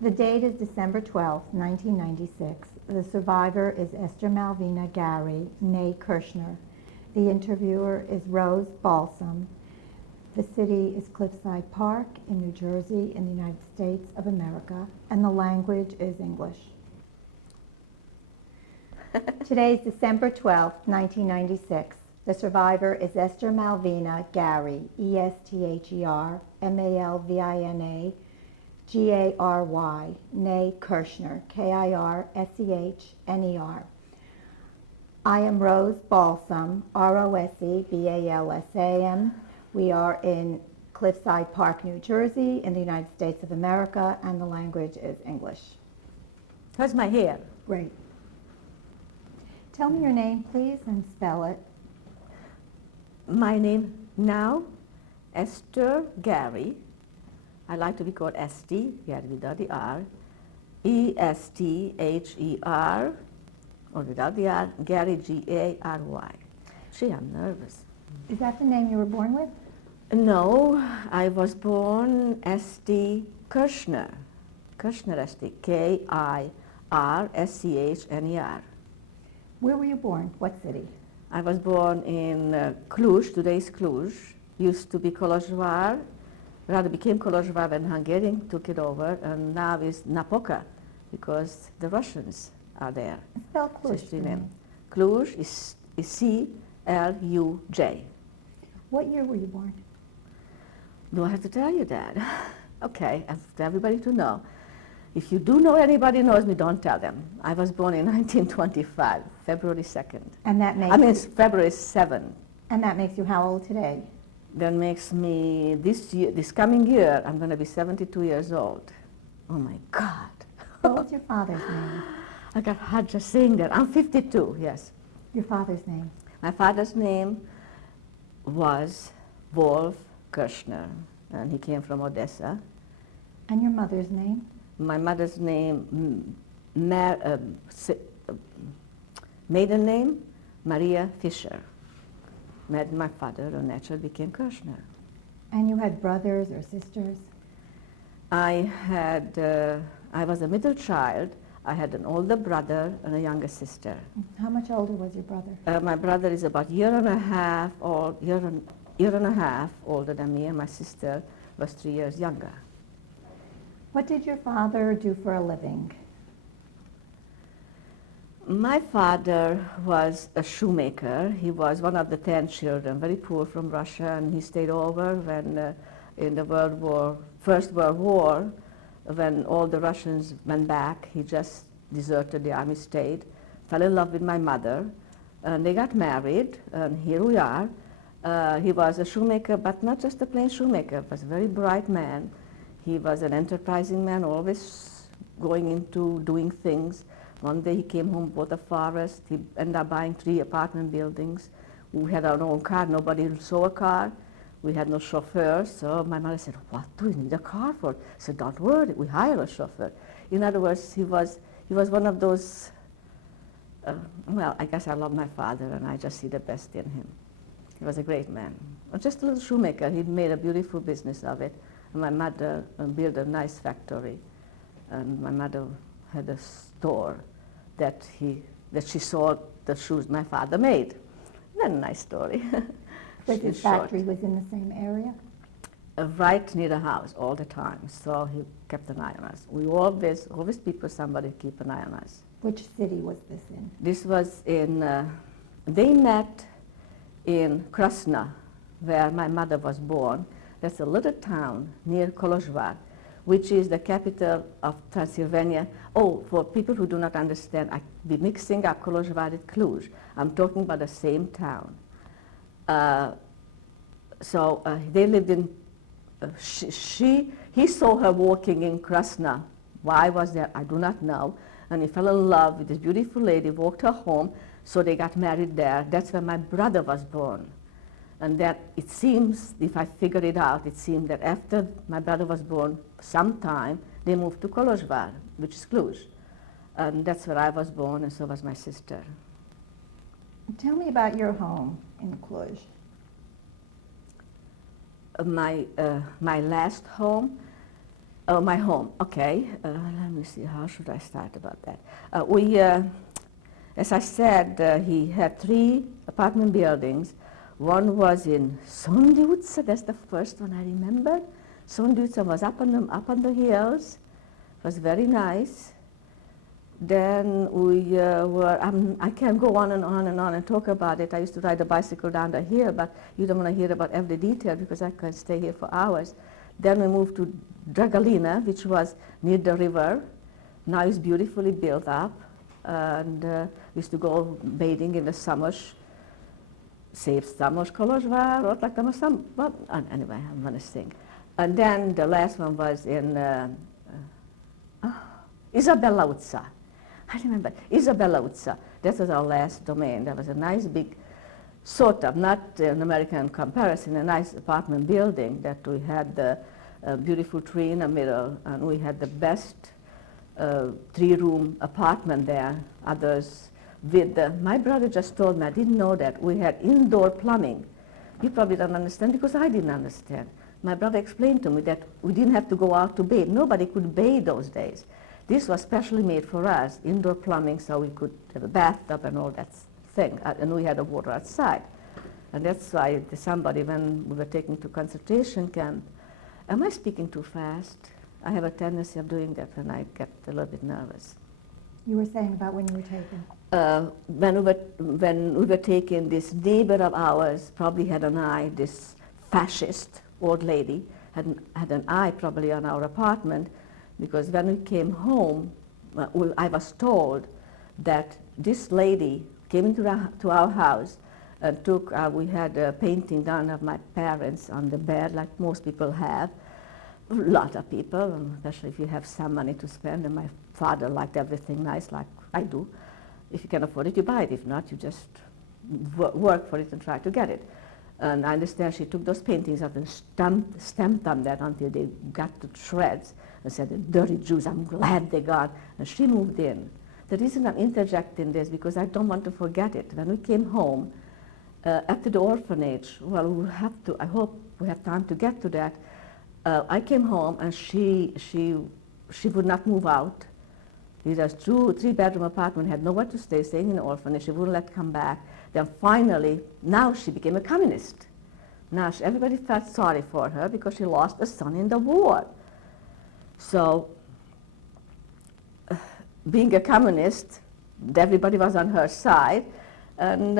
The date is December 12, 1996. The survivor is Esther Malvina Gary, née Kirschner. The interviewer is Rose Balsam. The city is Cliffside Park in New Jersey in the United States of America, and the language is English. Today is December 12, 1996. The survivor is Esther Malvina Gary, Esther Malvina Gary, née Kirschner, Kirschner. I am Rose Balsam, Rosebalsam. We are in Cliffside Park, New Jersey, in the United States of America, and the language is English. How's my hair? Great. Tell me your name, please, and spell it. My name now, Esther Gary. I like to be called Esty, Gary without the R. Esther, or without the R, Gary, Gary. Gee, I'm nervous. Is that the name you were born with? No, I was born Esty Kirschner. Kirschner Esty, Kirschner. Where were you born? What city? I was born in Cluj, today's Cluj. Used to be Kolozsvár, rather became Kolozsvár when Hungarian took it over, and now is Napoca, because the Russians are there. Spell Cluj for me. Cluj is C-L-U-J. What year were you born? Do I have to tell you that? Okay, I have everybody to know. If you do know anybody knows me, don't tell them. I was born in 1925, February 2nd. And that makes February 7th. And that makes you how old today? That makes me, this coming year, I'm going to be 72 years old. Oh my God. What was your father's name? I got hot just saying that. I'm 52, yes. Your father's name? My father's name was Wolf Kirschner, and he came from Odessa. And your mother's name? My mother's name, maiden name, Maria Fischer. Met my father, and naturally became Kirschner. And you had brothers or sisters? I was a middle child. I had an older brother and a younger sister. How much older was your brother? My brother is about year and a half older than me, and my sister was 3 years younger. What did your father do for a living? My father was a shoemaker. He was one of the 10 children, very poor from Russia, and he stayed over when in the First World War, when all the Russians went back. He just deserted the army, stayed, fell in love with my mother, and they got married, and here we are. He was a shoemaker, but not just a plain shoemaker. He was a very bright man. He was an enterprising man, always going into doing things. One day he came home, bought a forest. He ended up buying 3 apartment buildings. We had our own car. Nobody saw a car. We had no chauffeur. So my mother said, "What do we need a car for?" I said, "Don't worry, we hire a chauffeur." In other words, he was one of those, well, I guess I love my father, and I just see the best in him. He was a great man. Just a little shoemaker. He made a beautiful business of it. And my mother built a nice factory. And my mother had a store that she sold the shoes my father made. Then a nice story. But his factory was in the same area? Right near the house all the time. So he kept an eye on us. We always people, somebody keep an eye on us. Which city was this in? This was in, they met in Krasna, where my mother was born. That's a little town near Kolozsvár, which is the capital of Transylvania. Oh, for people who do not understand, I'd be mixing up Kolozsvár with Cluj. I'm talking about the same town. They lived in, he saw her walking in Krasna. Why was that? I do not know. And he fell in love with this beautiful lady, walked her home, so they got married there. That's where my brother was born. And that it seems, if I figure it out, it seemed that after my brother was born, sometime they moved to Kolozsvár, which is Cluj. And that's where I was born, and so was my sister. Tell me about your home in Cluj. My last home, Oh, my home. Okay. Let me see. How should I start about that? As I said, he had 3 apartment buildings. One was in Sondiutza. That's the first one I remember. Sondiutza was up on the hills. It was very nice. Then we I can't go on and on and on and talk about it. I used to ride a bicycle down the hill, but you don't want to hear about every detail because I can stay here for hours. Then we moved to Dragalina, which was near the river. Now it's beautifully built up. And we used to go bathing in the summers. Szép szamos Kolozsvár, ott laktam a anyway, I'm going to sing. And then the last one was in Isabella Utca. I remember, Isabella Utca. That was our last domain. That was a nice big, sort of, not an American comparison, a nice apartment building that we had a beautiful tree in the middle, and we had the best 3-room apartment there. Others with, my brother just told me, I didn't know that, we had indoor plumbing. You probably don't understand because I didn't understand. My brother explained to me that we didn't have to go out to bathe. Nobody could bathe those days. This was specially made for us, indoor plumbing, so we could have a bathtub and all that thing, and we had a water outside. And that's why somebody, when we were taken to concentration camp, am I speaking too fast? I have a tendency of doing that when I get a little bit nervous. You were saying about when you were taken. When we were taken, this neighbor of ours probably had an eye, this fascist old lady had an eye probably on our apartment, because when we came home, I was told that this lady came into our house and took, we had a painting done of my parents on the bed, like most people have. A lot of people, especially if you have some money to spend, and my father liked everything nice like I do. If you can afford it, you buy it. If not, you just work for it and try to get it. And I understand she took those paintings up and stamped on that until they got to shreds and said, the dirty Jews, I'm glad they got. And she moved in. The reason I'm interjecting this because I don't want to forget it. When we came home, after the orphanage, well, we'll have to, I hope we have time to get to that. I came home and she would not move out. It was 3-bedroom apartment, had nowhere to stay, staying in the orphanage. She wouldn't let come back. Then finally, now she became a communist. Now everybody felt sorry for her because she lost a son in the war. So, being a communist, everybody was on her side, and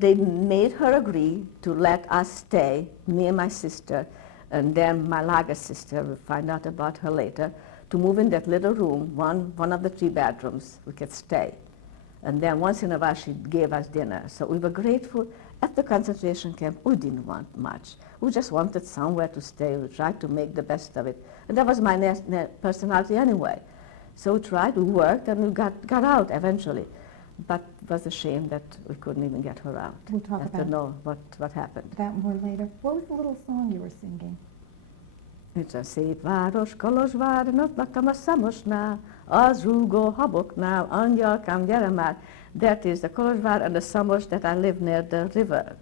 they made her agree to let us stay, me and my sister, and then my Lager sister, we'll find out about her later, to move in that little room, one of the 3 bedrooms, we could stay. And then once in a while she gave us dinner. So we were grateful. At the concentration camp, we didn't want much. We just wanted somewhere to stay. We tried to make the best of it. And that was my personality anyway. So we tried, we worked, and we got out eventually. But it was a shame that we couldn't even get her out. We'll talk about to know what happened. that more later. What was the little song you were singing? It's a szép város, Kolozsvár, ott laktam a szamosnál, az rúgó haboknál, angyalkám, gyere már. That is the Kolozsvár and the Samos that I live near the river.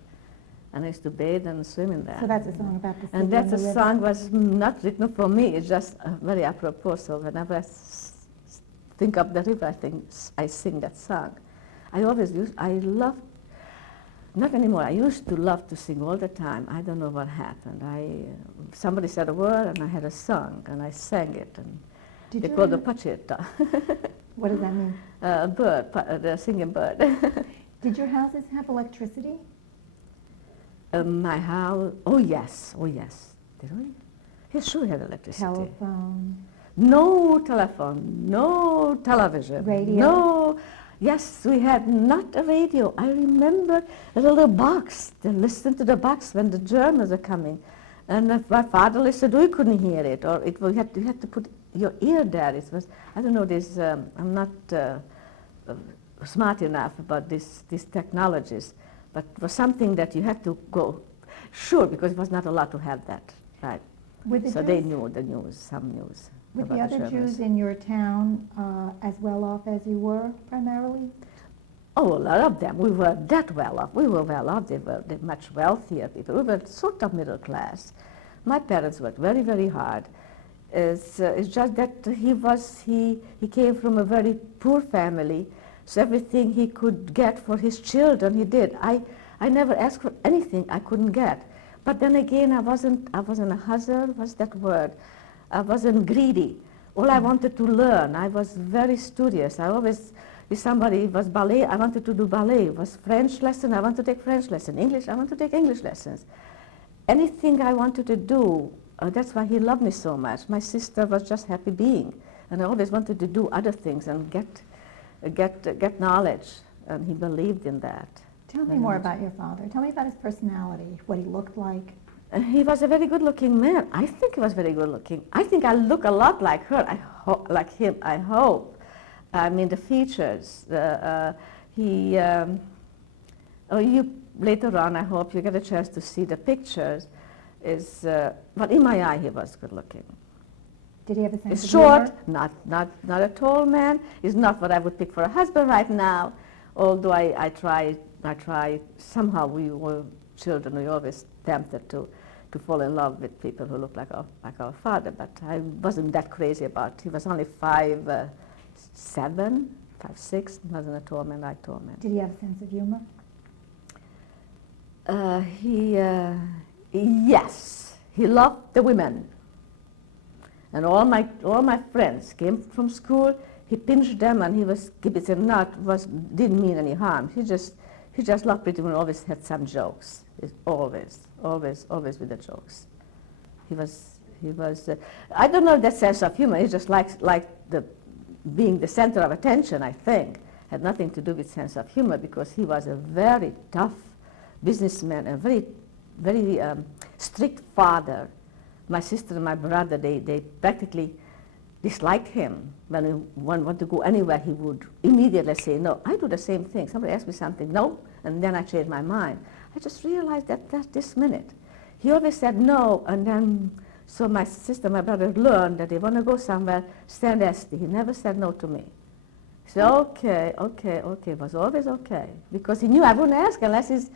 And I used to bathe and swim in there. So that's a song about the city And that's and the a river. song was not written for me, it's just very apropos. So whenever I think of the river, I sing that song. I love, not anymore, I used to love to sing all the time. I don't know what happened. Somebody said a word and I had a song and I sang it. And Did they you called the have- pacheta, What does that mean? bird, the singing bird. Did your houses have electricity? My house, oh yes. Did we? Yes, sure we had electricity. Telephone? No telephone, no television. Radio? No. Yes, we had not a radio. I remember a little box. They listened to the box when the Germans were coming. And if my father listened, we couldn't hear it. Or you had to put your ear there. It was, I don't know, I'm not smart enough about these technologies. But it was something that you had to go, sure, because it was not allowed to have that, right? Were the So they Jews- knew the news, some news. Were the about other Germans. Jews in your town as well off as you were, primarily? Oh, a lot of them. We were that well off. We were well off. They're much wealthier people. We were sort of middle class. My parents worked very, very hard. is just that he came from a very poor family, so everything he could get for his children he did. I never asked for anything I couldn't get, but then again I wasn't a hustler. What's that word? I wasn't greedy. All I wanted to learn. I was very studious. I always, if somebody was ballet, I wanted to do ballet. Was French lesson, I want to take French lesson. English, I want to take English lessons. Anything I wanted to do, that's why he loved me so much. My sister was just happy being, and I always wanted to do other things and get knowledge, and he believed in that. Tell me more about your father. Tell me about his personality, what he looked like. He was a very good-looking man. I think he was very good-looking. I think I look a lot like her, like him, I hope. I mean, the features. You later on, I hope you get a chance to see the pictures. But in my eye, he was good-looking. Did he have a sense He's of short, humor? not a tall man. He's not what I would pick for a husband right now. Although I try. Somehow we were children. We always tempted to fall in love with people who look like our father. But I wasn't that crazy about. He was only 5'7", 5'6". Wasn't a tall man like tall man. Did he have a sense of humor? Yes, he loved the women. And all my friends came from school. He pinched them, and he was kibitzing. Didn't mean any harm. He just loved pretty women. Always had some jokes. Always with the jokes. He was. I don't know if that sense of humor. He just liked being the center of attention. I think had nothing to do with sense of humor, because he was a very tough businessman and very strict father. My sister and my brother, they practically disliked him. When we want to go anywhere, he would immediately say, no. I do the same thing. Somebody asks me something, no, and then I change my mind. I just realized that this minute. He always said no, and then, so my sister and my brother learned that they want to go somewhere, stand still. He never said no to me. He said, okay, it was always okay. Because he knew I wouldn't ask unless it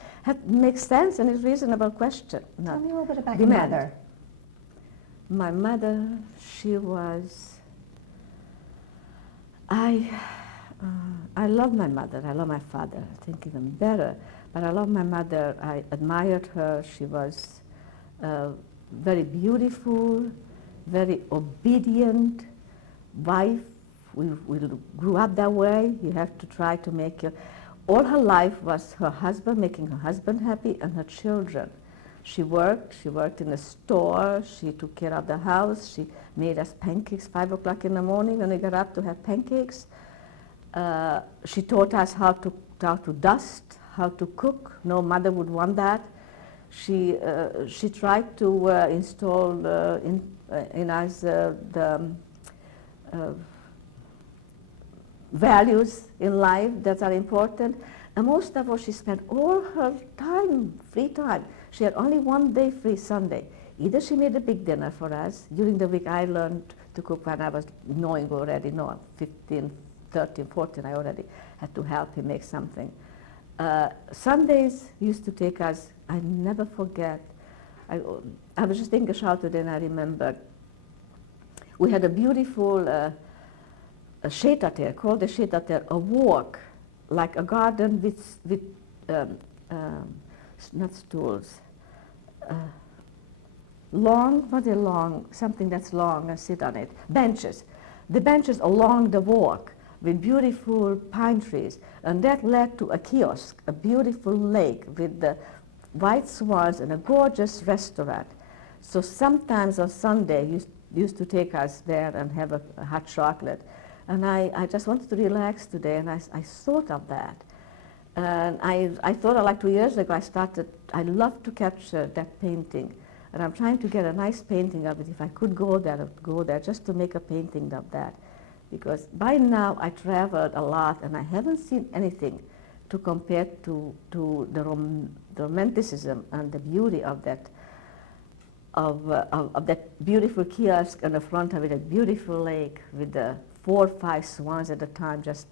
makes sense and it's reasonable question. Tell me a little bit about demand. your mother. My mother, she was, I love my mother, I love my father, I think even better, but I love my mother. I admired her. She was very beautiful, very obedient wife. We grew up that way. You have to try to make all her life was her husband, making her husband happy, and her children. She worked in a store, she took care of the house, she made us pancakes 5 o'clock in the morning when we got up to have pancakes. She taught us how to dust, how to cook. No mother would want that. She tried to install in us the values in life that are important. And most of all, she spent all her time, free time. She had only one day free, Sunday. Either she made a big dinner for us. During the week, I learned to cook when I was 15, 13, 14. I already had to help him make something. Sundays used to take us, I never forget. I was just in Geschaut and I remember. We had a beautiful a Sétatér, called the Sétatér, a walk, like a garden with not stools, something that's long and sit on it, benches. The benches along the walk with beautiful pine trees, and that led to a kiosk, a beautiful lake with the white swans and a gorgeous restaurant. So sometimes on Sunday, used to take us there and have a hot chocolate. And I just wanted to relax today, and I thought of that. And I thought, like 2 years ago, I love to capture that painting. And I'm trying to get a nice painting of it. If I could go there, I'd go there just to make a painting of that. Because by now I traveled a lot, and I haven't seen anything to compare to the romanticism and the beauty of that beautiful kiosk in the front of it, a beautiful lake with the 4 or 5 swans at the time just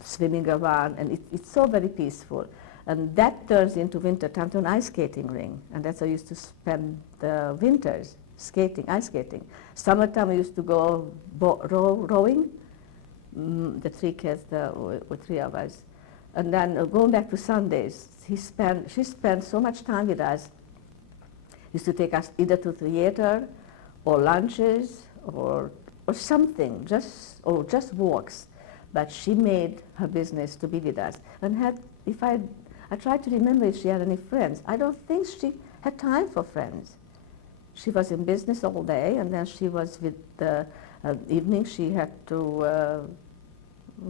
swimming around, and it's so very peaceful. And that turns into winter time to an ice skating ring, and that's how I used to spend the winters, skating, ice skating. Summertime we used to go rowing, the three kids, with three of us. And then going back to Sundays, she spent so much time with us. Used to take us either to theater or lunches or something, just walks. But she made her business to be with us. And I tried to remember if she had any friends. I don't think she had time for friends. She was in business all day, and then she was with the evening. She had to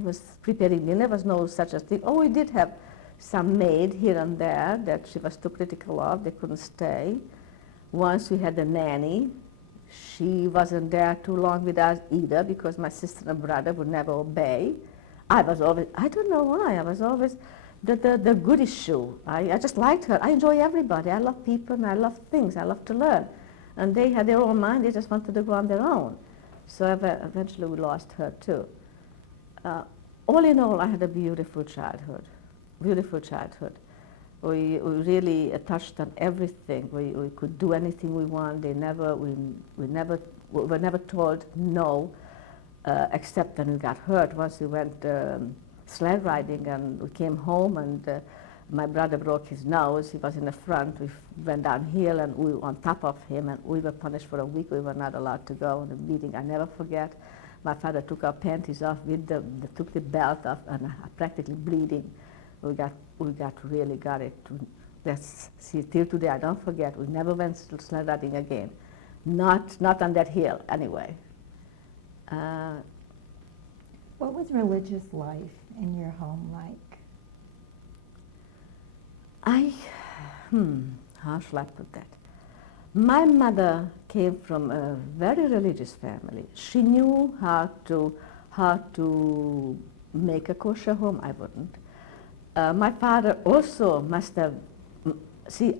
was preparing dinner. There was no such a thing. Oh, we did have some maid here and there that she was too critical of. They couldn't stay. Once we had a nanny. She wasn't there too long with us either because my sister and brother would never obey. I was always, I don't know why, I was always the goody shoe. I just liked her. I enjoy everybody. I love people and I love things. I love to learn. And they had their own mind. They just wanted to go on their own. So eventually we lost her too. All in all, I had a beautiful childhood. Beautiful childhood. We really touched on everything. We could do anything we want. We were never told no, except when we got hurt. Once we went sled riding and we came home and my brother broke his nose. He was in the front. We went downhill and we were on top of him and we were punished for a week. We were not allowed to go on the meeting. I never forget. My father took our panties off, took the belt off and practically bleeding. We really got it. See, till today, I don't forget, we never went sled riding again. Not on that hill, anyway. What was religious life in your home like? How shall I put that? My mother came from a very religious family. She knew how to make a kosher home. I wouldn't. My father also must have,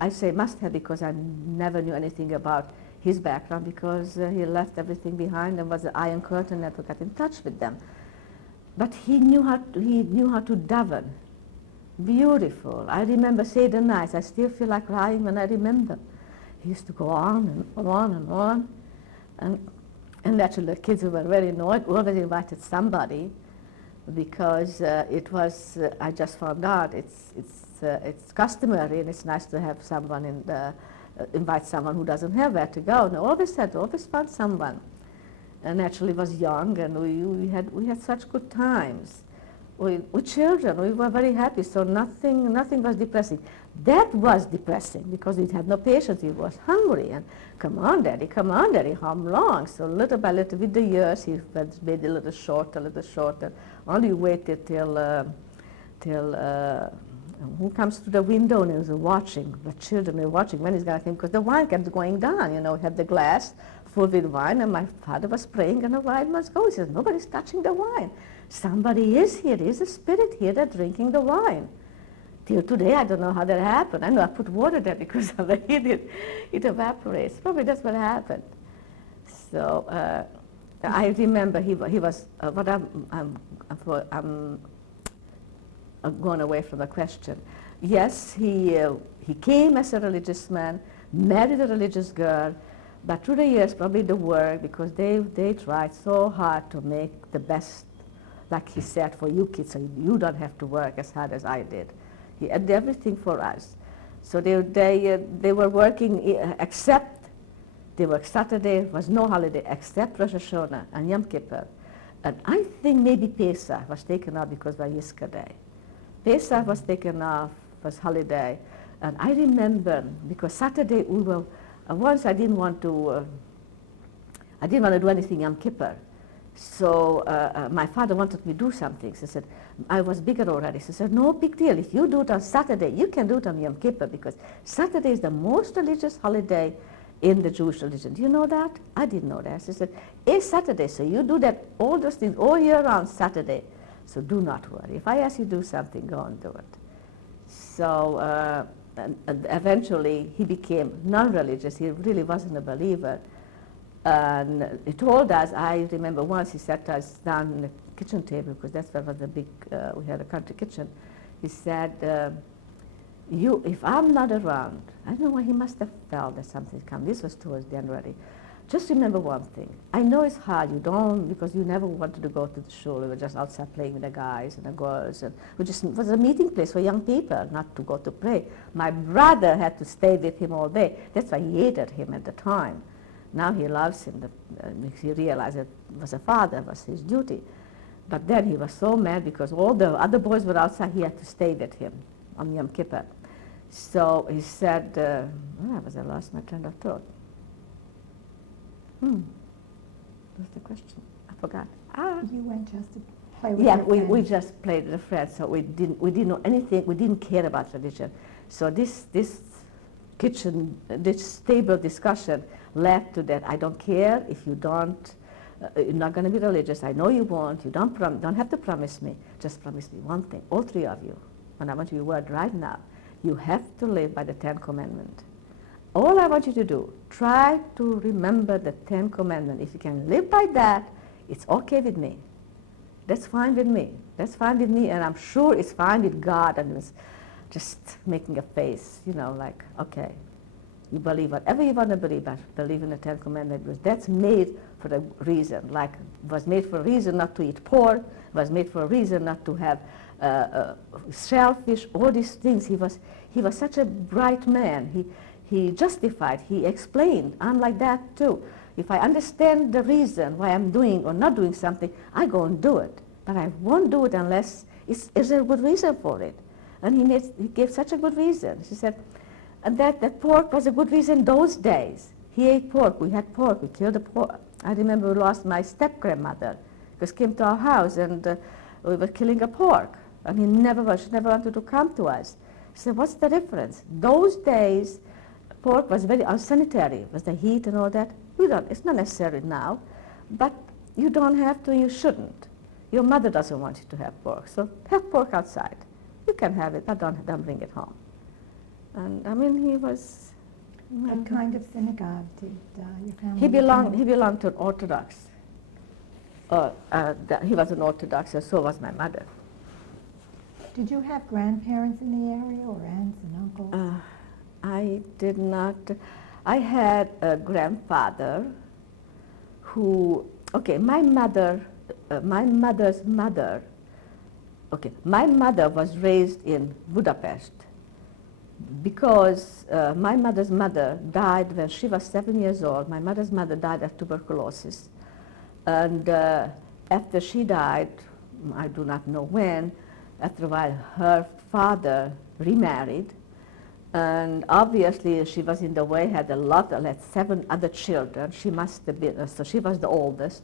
I say must have because I never knew anything about his background because he left everything behind and was the Iron Curtain, never got in touch with them. But he knew how to daven. Beautiful. I remember Seder nights. I still feel like crying when I remember. He used to go on and on and on. And naturally the kids were very annoyed. We always invited somebody because it was, I just found out, it's customary and it's nice to have someone invite someone who doesn't have where to go. And always found someone. And naturally was young and we had such good times. With children, we were very happy, so nothing was depressing. That was depressing because we had no patience, he was hungry and come on daddy, how long? So little by little with the years he was made a little shorter. Only waited till who comes to the window and he was watching, the children were watching when he's going to come because the wine kept going down, we had the glass full with wine and my father was praying and the wine must go. He says, nobody's touching the wine. Somebody is here, there's a spirit here that's drinking the wine. Till today, I don't know how that happened. I know I put water there because of the heat, it evaporates. Probably that's what happened. So I remember he was, but I'm going away from the question. Yes, he came as a religious man, married a religious girl, but through the years, probably the work, because they tried so hard to make the best, like he said, for you kids, so you don't have to work as hard as I did. He had everything for us. So they were working, except, they worked Saturday, was no holiday, except Rosh Hashanah and Yom Kippur. And I think maybe Pesach was taken off because by yesterday. Pesach was taken off, was holiday. And I remember, because Saturday we were, once I didn't want to do anything Yom Kippur. So my father wanted me to do something. So he said, I was bigger already. So he said, no big deal. If you do it on Saturday, you can do it on Yom Kippur because Saturday is the most religious holiday in the Jewish religion. Do you know that? I didn't know that. So he said, it's Saturday, so you do that, all those things all year round Saturday. So do not worry. If I ask you to do something, go and do it. So and eventually he became non-religious. He really wasn't a believer. And he told us, I remember once he sat us down in the kitchen table, because that's what was the big, we had a country kitchen. He said, if I'm not around, I don't know why he must have felt that something's come. This was towards January. just remember one thing. I know it's hard. You don't, because you never wanted to go to the shul. We were just outside playing with the guys and the girls. And it was a meeting place for young people, not to go to pray. My brother had to stay with him all day. That's why he hated him at the time. Now he loves him. He realized it was a father, it was his duty. But then he was so mad because all the other boys were outside. He had to stay with him on Yom Kippur. So he said, I lost my train of thought. What's the question? I forgot. You went just to play with Yeah, your we friends. just played with the friends, so we didn't know anything. We didn't care about tradition. So this table discussion led to that. I don't care if you don't. You're not going to be religious. I know you won't. You don't have to promise me. Just promise me one thing. All three of you. And I want you to word right now. You have to live by the Ten Commandments. All I want you to do, try to remember the Ten Commandments. If you can live by that, it's okay with me. That's fine with me. That's fine with me, and I'm sure it's fine with God. And it's just making a face, like, okay, you believe whatever you want to believe, but believe in the Ten Commandments, because that's made for a reason. Like, was made for a reason not to eat pork, was made for a reason not to have shellfish, all these things. He was such a bright man. He justified, he explained. I'm like that too. If I understand the reason why I'm doing or not doing something, I go and do it. But I won't do it unless is there a good reason for it. And he gave such a good reason. He said, and that pork was a good reason those days. He ate pork, we had pork, we killed the pork. I remember we lost my step-grandmother, because she came to our house and we were killing a pork. And she never wanted to come to us. He said, what's the difference? Those days, pork was very unsanitary, was the heat and all that. It's not necessary now, but you don't have to, you shouldn't. Your mother doesn't want you to have pork, so have pork outside. You can have it, but don't bring it home. And I mean, he was... What kind of synagogue did your family He belonged attend? to an Orthodox. He was an Orthodox, and so was my mother. Did you have grandparents in the area, or aunts and uncles? I did not. I had a grandfather who, my mother's mother, my mother was raised in Budapest because my mother's mother died when she was 7 years old. My mother's mother died of tuberculosis. And after she died, I do not know when, after a while her father remarried. And obviously she was in the way, had 7 other children. She must have been, so she was the oldest.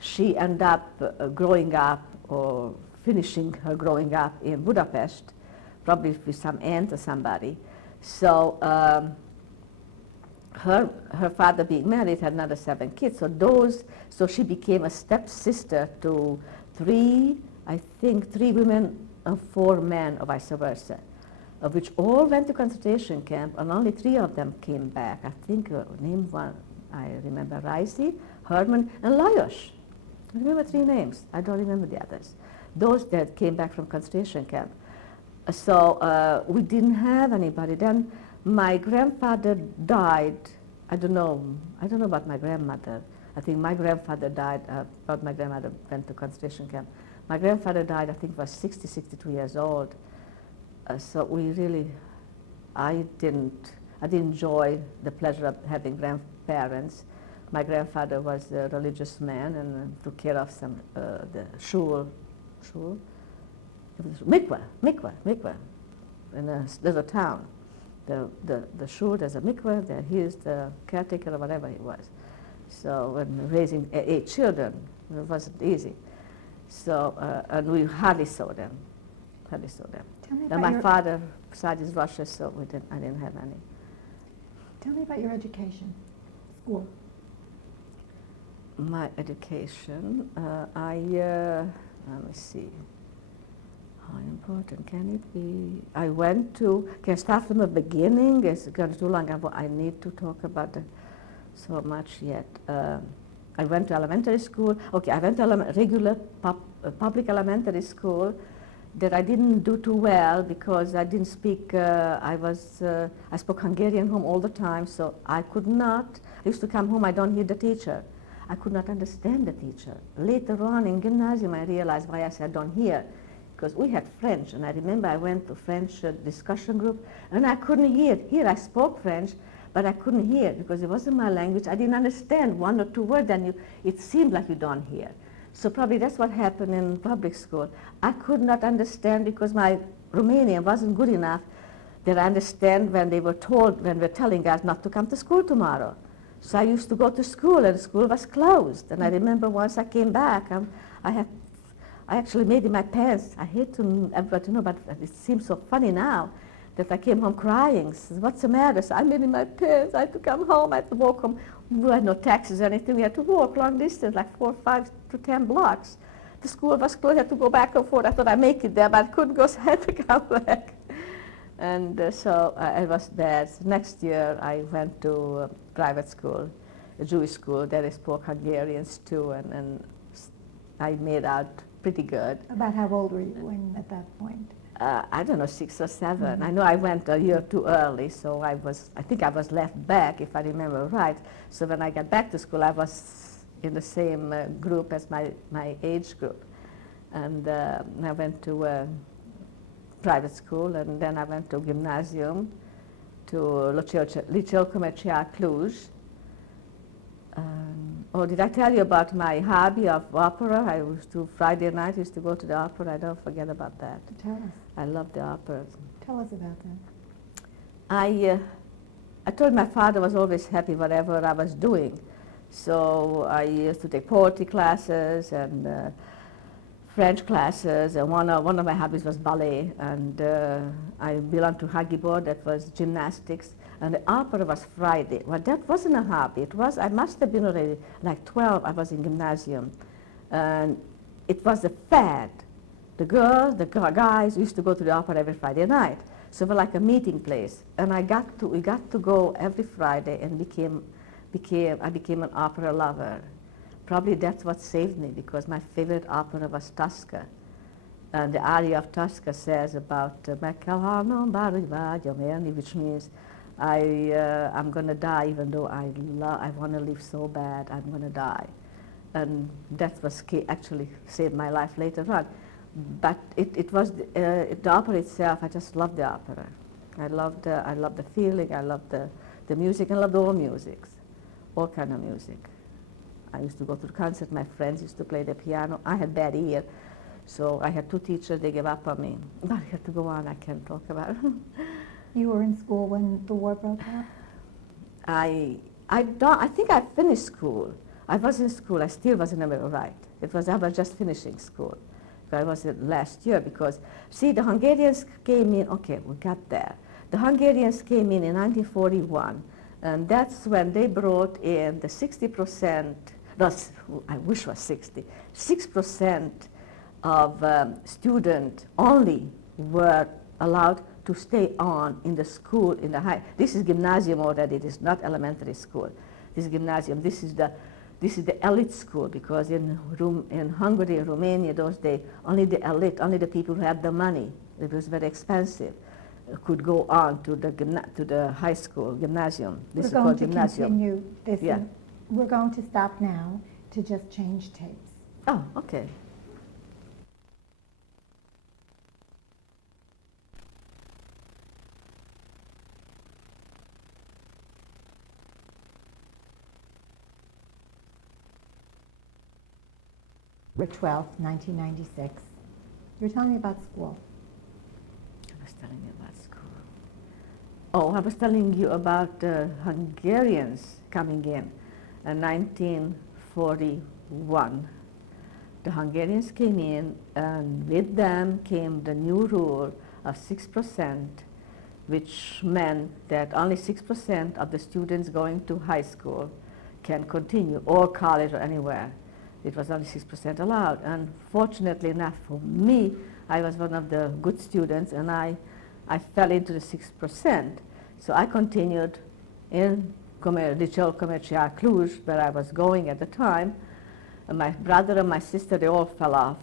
She ended up growing up or finishing her growing up in Budapest, probably with some aunt or somebody. So her father being married had another 7 kids. So she became a stepsister to 3 women and 4 men, or vice versa, of which all went to concentration camp, and only 3 of them came back. I think, name one, I remember Reisi, Herman, and Lajos. I remember 3 names. I don't remember the others. Those that came back from concentration camp. So we didn't have anybody. Then my grandfather died. I don't know about my grandmother. I think my grandfather died, but my grandmother went to concentration camp. My grandfather died, I think, was 62 years old. So I didn't enjoy the pleasure of having grandparents. My grandfather was a religious man and took care of some the shul, mikveh, in a little town. The shul, there's a mikveh, there he is the caretaker or whatever he was. So when raising 8 children, it wasn't easy. So and we hardly saw them. Tell me And about my father studied Russia, so I didn't have any. Tell me about your education, school. My education, let me see. How important can it be? I went to, can I start from the beginning? It's going too long. I need to talk about so much yet. I went to elementary school. I went to regular public elementary school that I didn't do too well because I didn't speak, I spoke Hungarian home all the time, so I could not I used to come home, I don't hear the teacher. I could not understand the teacher. Later on in gymnasium, I realized why I said don't hear. Because we had French, and I remember I went to French discussion group, and I couldn't hear. Here I spoke French, but I couldn't hear because it wasn't my language. I didn't understand one or two words, and it seemed like you don't hear. So probably that's what happened in public school. I could not understand because my Romanian wasn't good enough that I understand when they were told, when they were telling us not to come to school tomorrow. So I used to go to school, and the school was closed. And I remember once I came back, I actually made in my pants. I hate to everybody to know, but it seems so funny now that I came home crying. So, what's the matter? So I made in my pants. I had to come home. I had to walk home. We had no taxis or anything. We had to walk long distance, like 4, 5 to 10 blocks. The school was closed. I had to go back and forth. I thought I'd make it there, but I couldn't go, so I had to come back. And so it was bad. So next year I went to a private school, a Jewish school that I spoke Hungarians too, and I made out pretty good. About how old were you at that point? I don't know, 6 or 7. I know I went a year too early, so I think I was left back, if I remember right. So when I got back to school, I was in the same group as my age group. And I went to private school, and then I went to gymnasium, to Liceu Comercial Cluj. Oh, did I tell you about my hobby of opera? I used to, Friday night, I used to go to the opera. I don't forget about that. Tell us. I love the opera. Tell us about that. I told my father was always happy whatever I was doing. So I used to take poetry classes and French classes, and one of my hobbies was ballet, and I belonged to Hagibor, that was gymnastics, and the opera was Friday. Well, that wasn't a hobby. It was, I must have been already like 12, I was in gymnasium, and it was a fad. The girls, the guys used to go to the opera every Friday night, so it was like a meeting place, and we got to go every Friday, and I became an opera lover. Probably that's what saved me, because my favorite opera was Tosca. And the aria of Tosca says about which means I'm going to die even though I want to live so bad, I'm going to die. And that was actually saved my life later on. But it was the opera itself. I just loved the opera. I loved the feeling. I loved the music. I loved all musics, all kind of music. I used to go to the concert. My friends used to play the piano. I had bad ear, so I had 2 teachers. They gave up on me. But I had to go on. I can't talk about it. You were in school when the war broke out? I think I finished school. I was in school. I still wasn't able to write. I was just finishing school. I was last year because, see, the Hungarians came in. Okay, we got there. The Hungarians came in 1941, and that's when they brought in the 60%. I wish it was 60. 6% of students only were allowed to stay on in the school, in the high. This is gymnasium already. It is not elementary school. This is gymnasium. This is the elite school, because in Hungary and Romania those days, only the elite, only the people who had the money, it was very expensive, could go on to the high school, gymnasium. This is called gymnasium. We're going to continue this. Yeah. We're going to stop now to just change tapes. Oh, okay. October 12th, 1996. You're telling me about school. I was telling you about school. Oh, I was telling you about Hungarians coming in 1941. The Hungarians came in, and with them came the new rule of 6%, which meant that only 6% of the students going to high school can continue, or college, or anywhere. It was only 6% allowed. And fortunately enough for me, I was one of the good students, and I fell into the 6%. So I continued in Liceu Comercial Cluj, where I was going at the time. And my brother and my sister, they all fell out.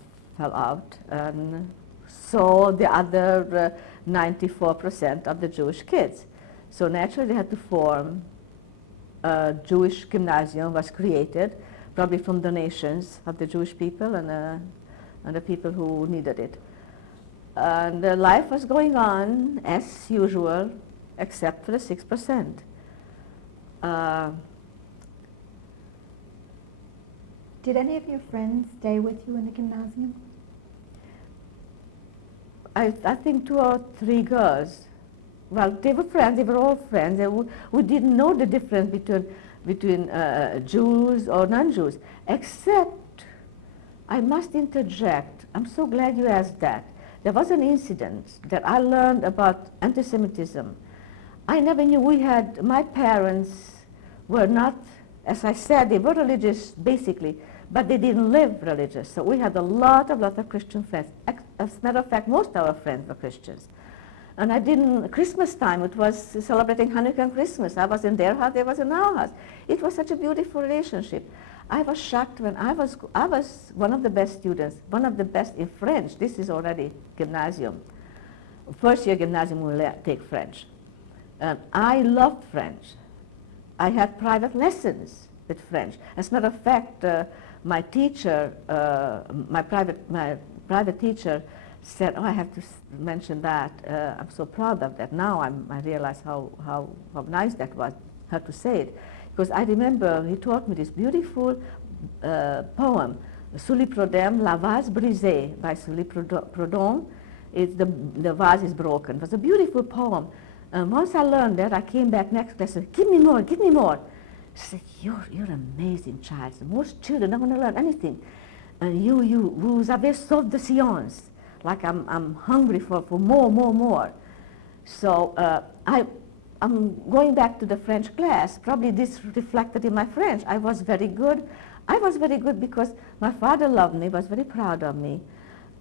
And so the other 94% of the Jewish kids. So naturally they had to form Jewish gymnasium was created, probably from donations of the Jewish people and the people who needed it. And life was going on as usual, except for the 6%. Did any of your friends stay with you in the gymnasium? I think 2 or 3 girls. Well, they were friends. They were all friends. We didn't know the difference between Jews or non-Jews. Except, I must interject. I'm so glad you asked that. There was an incident that I learned about anti-Semitism. I never knew my parents were not, as I said, they were religious basically, but they didn't live religious. So we had a lot of Christian friends. As a matter of fact, most of our friends were Christians. And Christmas time, it was celebrating Hanukkah and Christmas. I was in their house, they was in our house. It was such a beautiful relationship. I was shocked when I was one of the best students, one of the best in French. This is already gymnasium. First year gymnasium will take French. I loved French. I had private lessons with French. As a matter of fact, my teacher, my private teacher said, oh, I have to mention that. I'm so proud of that. Now I realize how nice that was, how to say it. Because I remember he taught me this beautiful poem, Sully Prodem, La Vase Brisée by Sully Prodom. The vase is broken. It was a beautiful poem. And once I learned that, I came back next class and said, give me more, give me more. She said, you're an amazing child. Most children don't want to learn anything. And vous avez soif de science. Like I'm hungry for more. So I'm going back to the French class. Probably this reflected in my French. I was very good. I was very good because my father loved me, was very proud of me.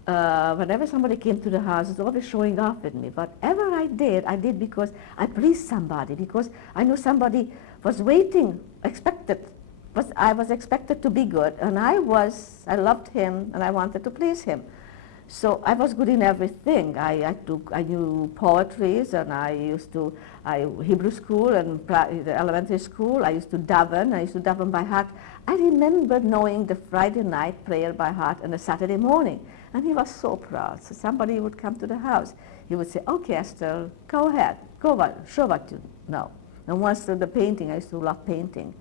Whenever somebody came to the house, he was always showing off with me. Whatever I did because I pleased somebody, because I knew somebody was waiting, I was expected to be good, and I loved him, and I wanted to please him. So I was good in everything. I knew poetries, and Hebrew school and the elementary school. I used to daven by heart. I remember knowing the Friday night prayer by heart and the Saturday morning. And he was so proud. So somebody would come to the house. He would say, okay, Esther, go ahead. Show what you know. And once the painting, I used to love painting.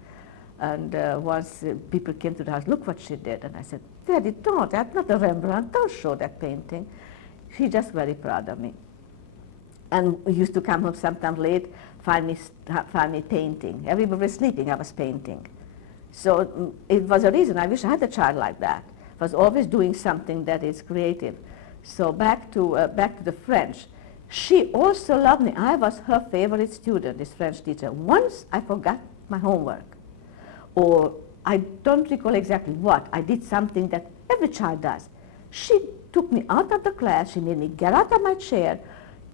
And once people came to the house, look what she did. And I said, Daddy, don't, that's not a Rembrandt, don't show that painting. She's just very proud of me. And we used to come home sometime late, find me painting. Everybody was sleeping, I was painting. So it was a reason, I wish I had a child like that. I was always doing something that is creative. So back to the French. She also loved me. I was her favorite student, this French teacher. Once I forgot my homework, or I don't recall exactly what. I did something that every child does. She took me out of the class. She made me get out of my chair,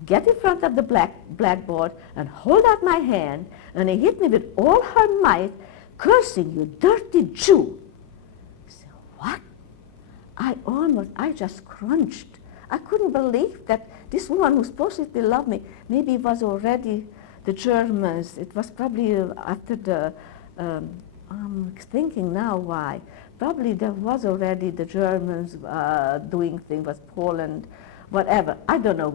get in front of the blackboard, and hold out my hand, and he hit me with all her might, cursing, you dirty Jew. I said, what? I just crunched. I couldn't believe that this woman who supposedly loved me, maybe it was already the Germans. It was probably after the, I'm thinking now why. Probably there was already the Germans doing things, was Poland, whatever. I don't know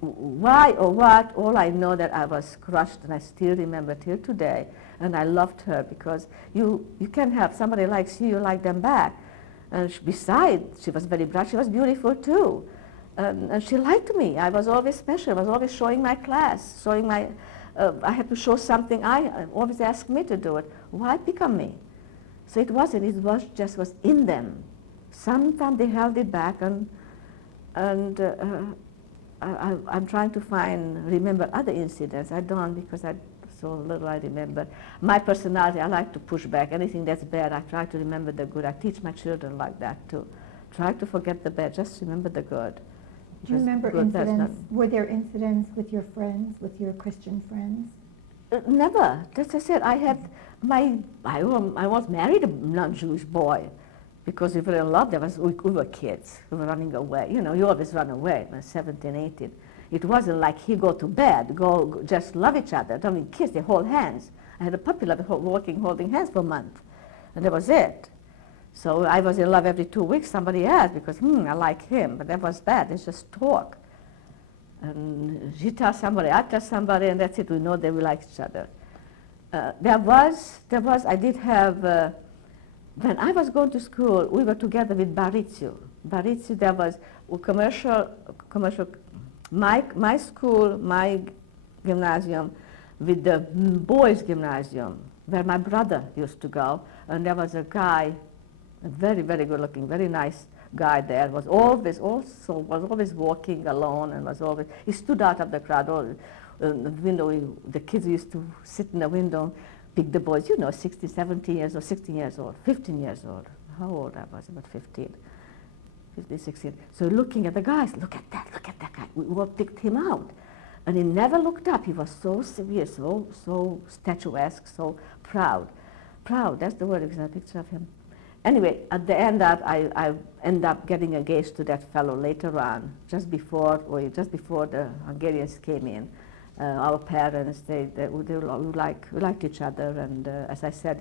why or what. All I know that I was crushed, and I still remember till today. And I loved her because you can have somebody likes you like them back. And besides, she was very bright. She was beautiful too. And she liked me. I was always special. I was always showing my class, showing my. I had to show something. I always asked me to do it. Why pick on me? So it wasn't. It was just was in them. Sometimes they held it back, and I'm trying to remember other incidents. I don't because so little I remember. My personality, I like to push back. Anything that's bad, I try to remember the good. I teach my children like that too. Try to forget the bad, just remember the good. Do you remember incidents? Were there incidents with your friends, with your Christian friends? Never. As I said, I was married a non-Jewish boy because we were in love. We were kids. We were running away. You know, you always run away when 17, 18. It wasn't like he go to bed, go just love each other. Don't even kiss, they hold hands. I had a puppy love walking, holding hands for a month, and that was it. So I was in love every 2 weeks, somebody else, because, I like him, but that was bad, it's just talk. And she tells somebody, I tell somebody, and that's it, we know that we like each other. I did have, when I was going to school, we were together with Barizio. Barizio, there was a commercial, my school, my gymnasium, with the boys' gymnasium, where my brother used to go, and there was a guy, a very, very good looking, very nice guy there, was always walking alone, and he stood out of the crowd. The window, the kids used to sit in the window, pick the boys, 16, 17 years old, 16 years old, 15 years old. How old I was? About 15, 16. So looking at the guys, look at that guy. We all picked him out. And he never looked up. He was so severe, so statuesque, so proud. Proud, that's the word, because I have a picture of him. Anyway, at the end, I ended up getting engaged to that fellow later on, just before the Hungarians came in. Our parents, we liked each other, and as I said,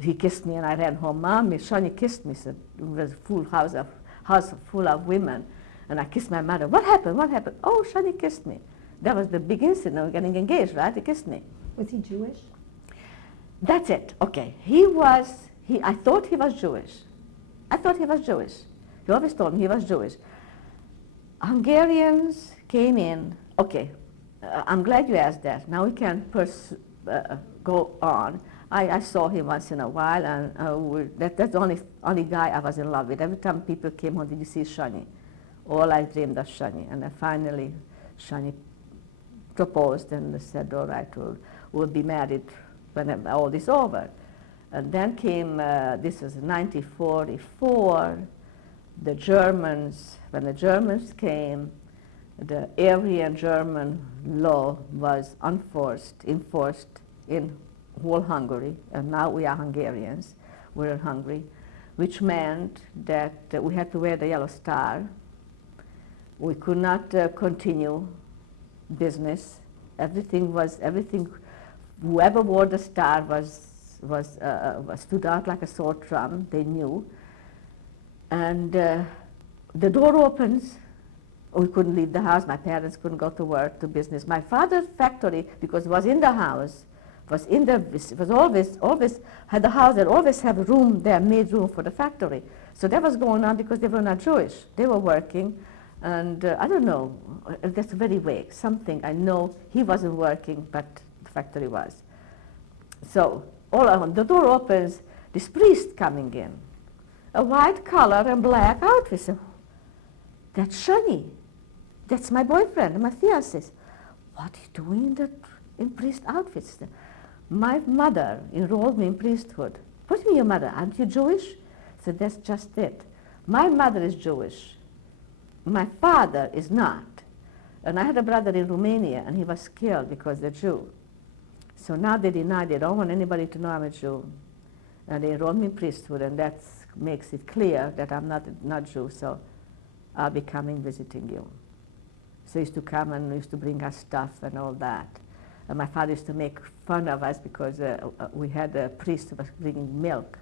he kissed me, and I ran home. Mommy, Sanyi kissed me. So it was a full house full of women, and I kissed my mother. What happened? Oh, Sanyi kissed me. That was the big incident of getting engaged, right? He kissed me. Was he Jewish? That's it. Okay. I thought he was Jewish. He always told me he was Jewish. Hungarians came in. Okay. I'm glad you asked that. Now we can go on. I saw him once in a while, and that's the only guy I was in love with. Every time people came home, did you see Sanyi? All I dreamed of Sanyi. And then finally, Sanyi proposed and said, all right, we'll be married when all this is over. And then came, this was 1944, when the Germans came, the Aryan German law was enforced in whole Hungary, and now we are Hungarians, we're in Hungary, which meant that we had to wear the yellow star. We could not continue business. Whoever wore the star was stood out like a sore thumb, they knew. And the door opens. We couldn't leave the house. My parents couldn't go to work, to business. My father's factory, because it was in the house, was always had the house that always have room there, made room for the factory. So that was going on because they were not Jewish. They were working, and I don't know, that's very vague. Something I know he wasn't working, but the factory was. So all around, the door opens, this priest coming in, a white collar and black outfit. So, that's Sanyi. That's my boyfriend, my fiancé. What are you doing in priest outfits? My mother enrolled me in priesthood. What do you mean your mother? Aren't you Jewish? I said, that's just it. My mother is Jewish. My father is not. And I had a brother in Romania, and he was killed because they're Jew. So now they deny, they don't want anybody to know I'm a Jew. And they enrolled me in priesthood, and that makes it clear that I'm not Jew, so I'll be coming visiting you. So he used to come and used to bring us stuff and all that. And my father used to make fun of us because we had a priest who was bringing milk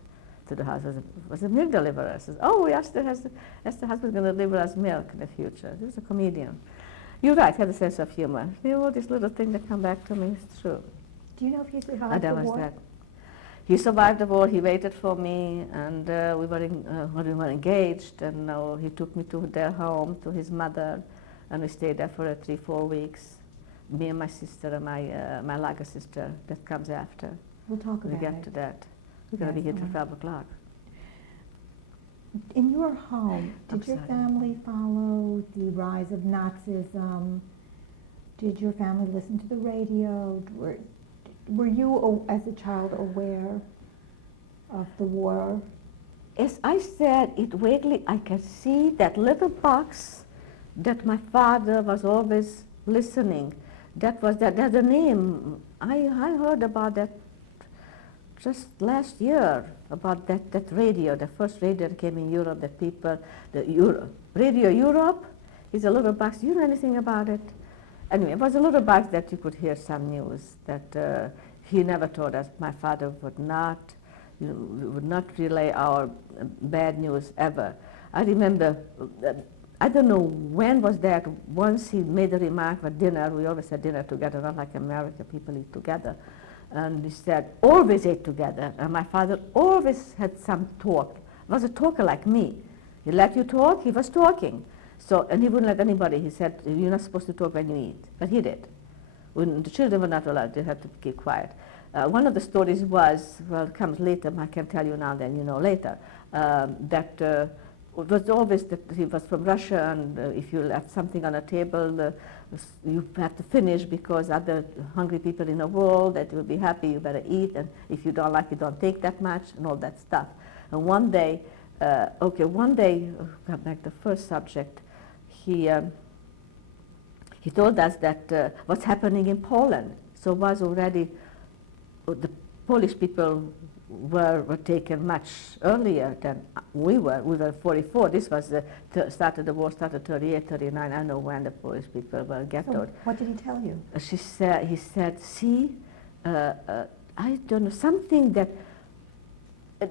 to the house. It was a milk deliverer. Says, oh, Esther husband's going to deliver us milk in the future. He was a comedian. You're right, he had a sense of humor. This little thing that come back to me is true. Do you know if he survived the war? That. He survived the war. He waited for me, and we were engaged. And he took me to their home, to his mother, and we stayed there for 3-4 weeks. Me and my sister and my Lager sister that comes after. We'll talk about it. We get to that. We're going to be here till 12 o'clock. In your home, did your family follow the rise of Nazism? Did your family listen to the radio? Were you, as a child, aware of the war? As I said, it vaguely, I can see that little box that my father was always listening. That's the name. I heard about that just last year, about that radio, the first radio that came in Europe, Radio Europe is a little box. Do you know anything about it? Anyway, it was a little box that you could hear some news that he never told us. My father would not, would not relay our bad news ever. I remember, I don't know when was that, once he made a remark at dinner, we always had dinner together, not like American people eat together, and he said, always ate together, and my father always had some talk. Was a talker like me. He let you talk, he was talking. So, and he wouldn't let anybody, he said, you're not supposed to talk when you eat, but he did. When the children were not allowed, they had to keep quiet. One of the stories was, well, it comes later, I can tell you now, then you know later, that it was always that he was from Russia, and if you left something on a table, you had to finish because other hungry people in the world that will be happy, you better eat, and if you don't like it, don't take that much, and all that stuff. And one day, come back to the first subject, he told us that what's happening in Poland. So was already, the Polish people were taken much earlier than we were. We were 44. This was the war started 38, 39. I don't know when the Polish people were ghettoed. So what did he tell you? He said, see, I don't know, something that,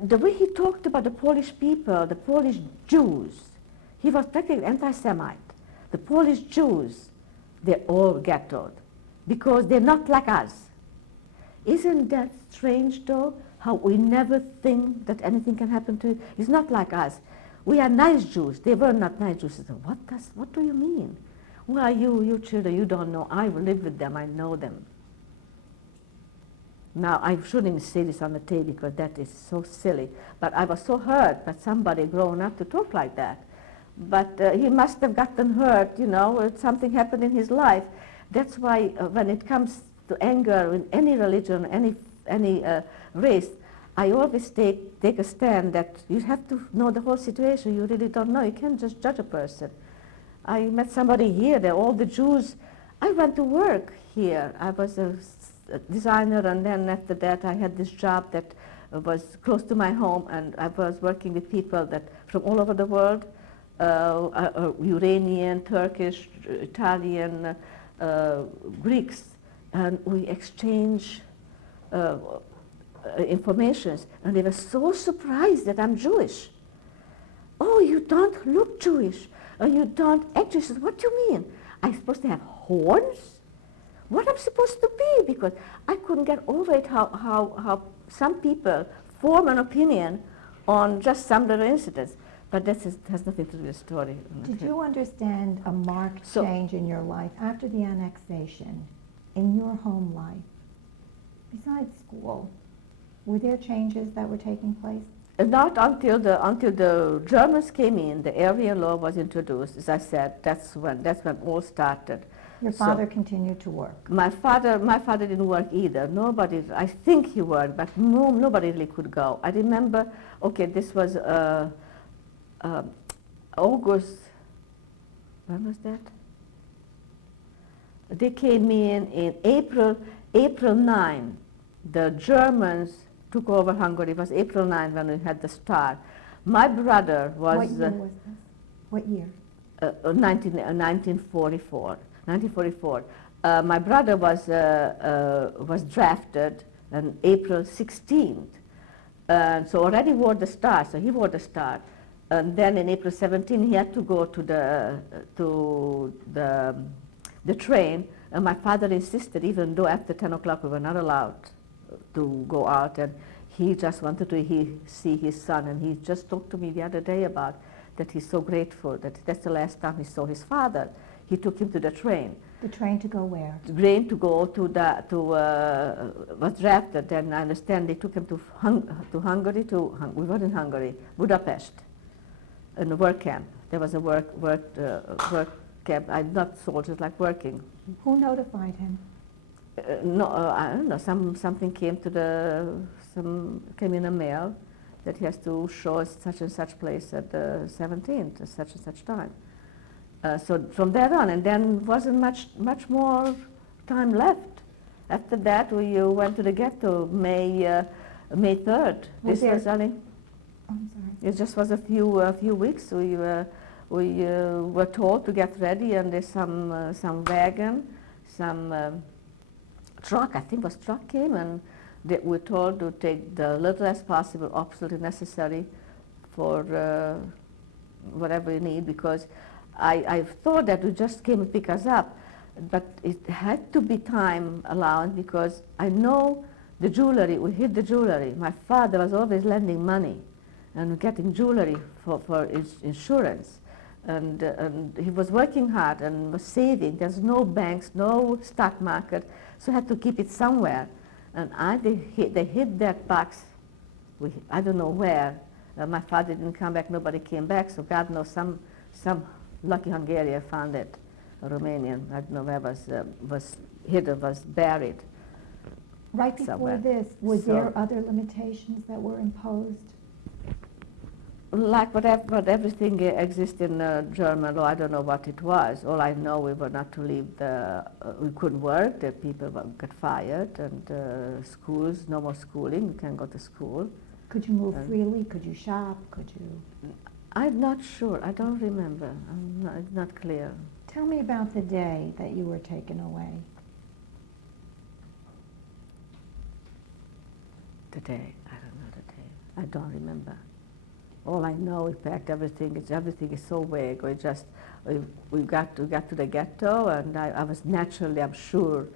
the way he talked about the Polish people, the Polish Jews, he was practically anti-Semite. The Polish Jews, they're all ghettoed because they're not like us. Isn't that strange, though, how we never think that anything can happen to you? It's not like us. We are nice Jews. They were not nice Jews. I said, what do you mean? Well, you children, you don't know. I live with them. I know them. Now, I shouldn't even say this on the tape because that is so silly. But I was so hurt that somebody grown up to talk like that. But he must have gotten hurt, you know, something happened in his life. That's why when it comes to anger in any religion, any race, I always take a stand that you have to know the whole situation. You really don't know. You can't just judge a person. I met somebody here, all the Jews. I went to work here. I was a designer, and then after that I had this job that was close to my home, and I was working with people that from all over the world, Iranian, Turkish, Italian, Greeks, and we exchange informations, and they were so surprised that I'm Jewish. Oh, you don't look Jewish, or you don't act Jewish. What do you mean? I'm supposed to have horns? What I'm supposed to be? Because I couldn't get over it how some people form an opinion on just some little incidents. But that has nothing to do with the story. Did you understand a marked change in your life after the annexation, in your home life, besides school? Were there changes that were taking place? Not until the Germans came in, the Aryan law was introduced. As I said, that's when all started. Your father continued to work. My father didn't work either. Nobody, I think he worked, but nobody really could go. I remember, this was August, when was that? They came in April 9. The Germans took over Hungary. It was April 9 when we had the start. My brother was... What year was this? What year? 1944. 1944. My brother was drafted on April 16th. So already wore the star, so he wore the star. And then in April 17, he had to go to the train. And my father insisted, even though after 10 o'clock we were not allowed to go out, and he just wanted to see his son. And he just talked to me the other day about that he's so grateful that that's the last time he saw his father. He took him to the train. The train to go where? The train to go was drafted, and I understand they took him to Hungary, we were in Hungary, Budapest, in a work camp. There was a work camp. I'm not soldiers like working. Who notified him? I don't know. Something came came in a mail that he has to show such and such place at the 17th, at such and such time. So from there on, and then wasn't much more time left. After that, we went to the ghetto May 3rd. This was only. I'm sorry. It just was a few weeks. We were told to get ready, and there's some wagon truck, I think it was truck came, and they were told to take the little as possible, absolutely necessary for whatever you need, because I thought that you just came and pick us up, but it had to be time allowed, because I know the jewelry, we hid the jewelry. My father was always lending money and getting jewelry for his insurance. And he was working hard and was saving. There's no banks, no stock market, so I had to keep it somewhere. And they hid that box, I don't know where. My father didn't come back, nobody came back, so God knows some lucky Hungarian found it, a Romanian, I don't know where was hidden, was buried. Right before somewhere. this, was So- there other limitations that were imposed? Like what everything exists in German law, I don't know what it was. All I know, we were not to leave we couldn't work, the people got fired, and schools, no more schooling, you can't go to school. Could you move Um, freely? Could you shop? Could you? I'm not sure, I don't remember, it's not clear. Tell me about the day that you were taken away. The day, I don't know the day, I don't remember. All I know, we packed everything is so vague. We got to the ghetto, and I was naturally, I'm sure,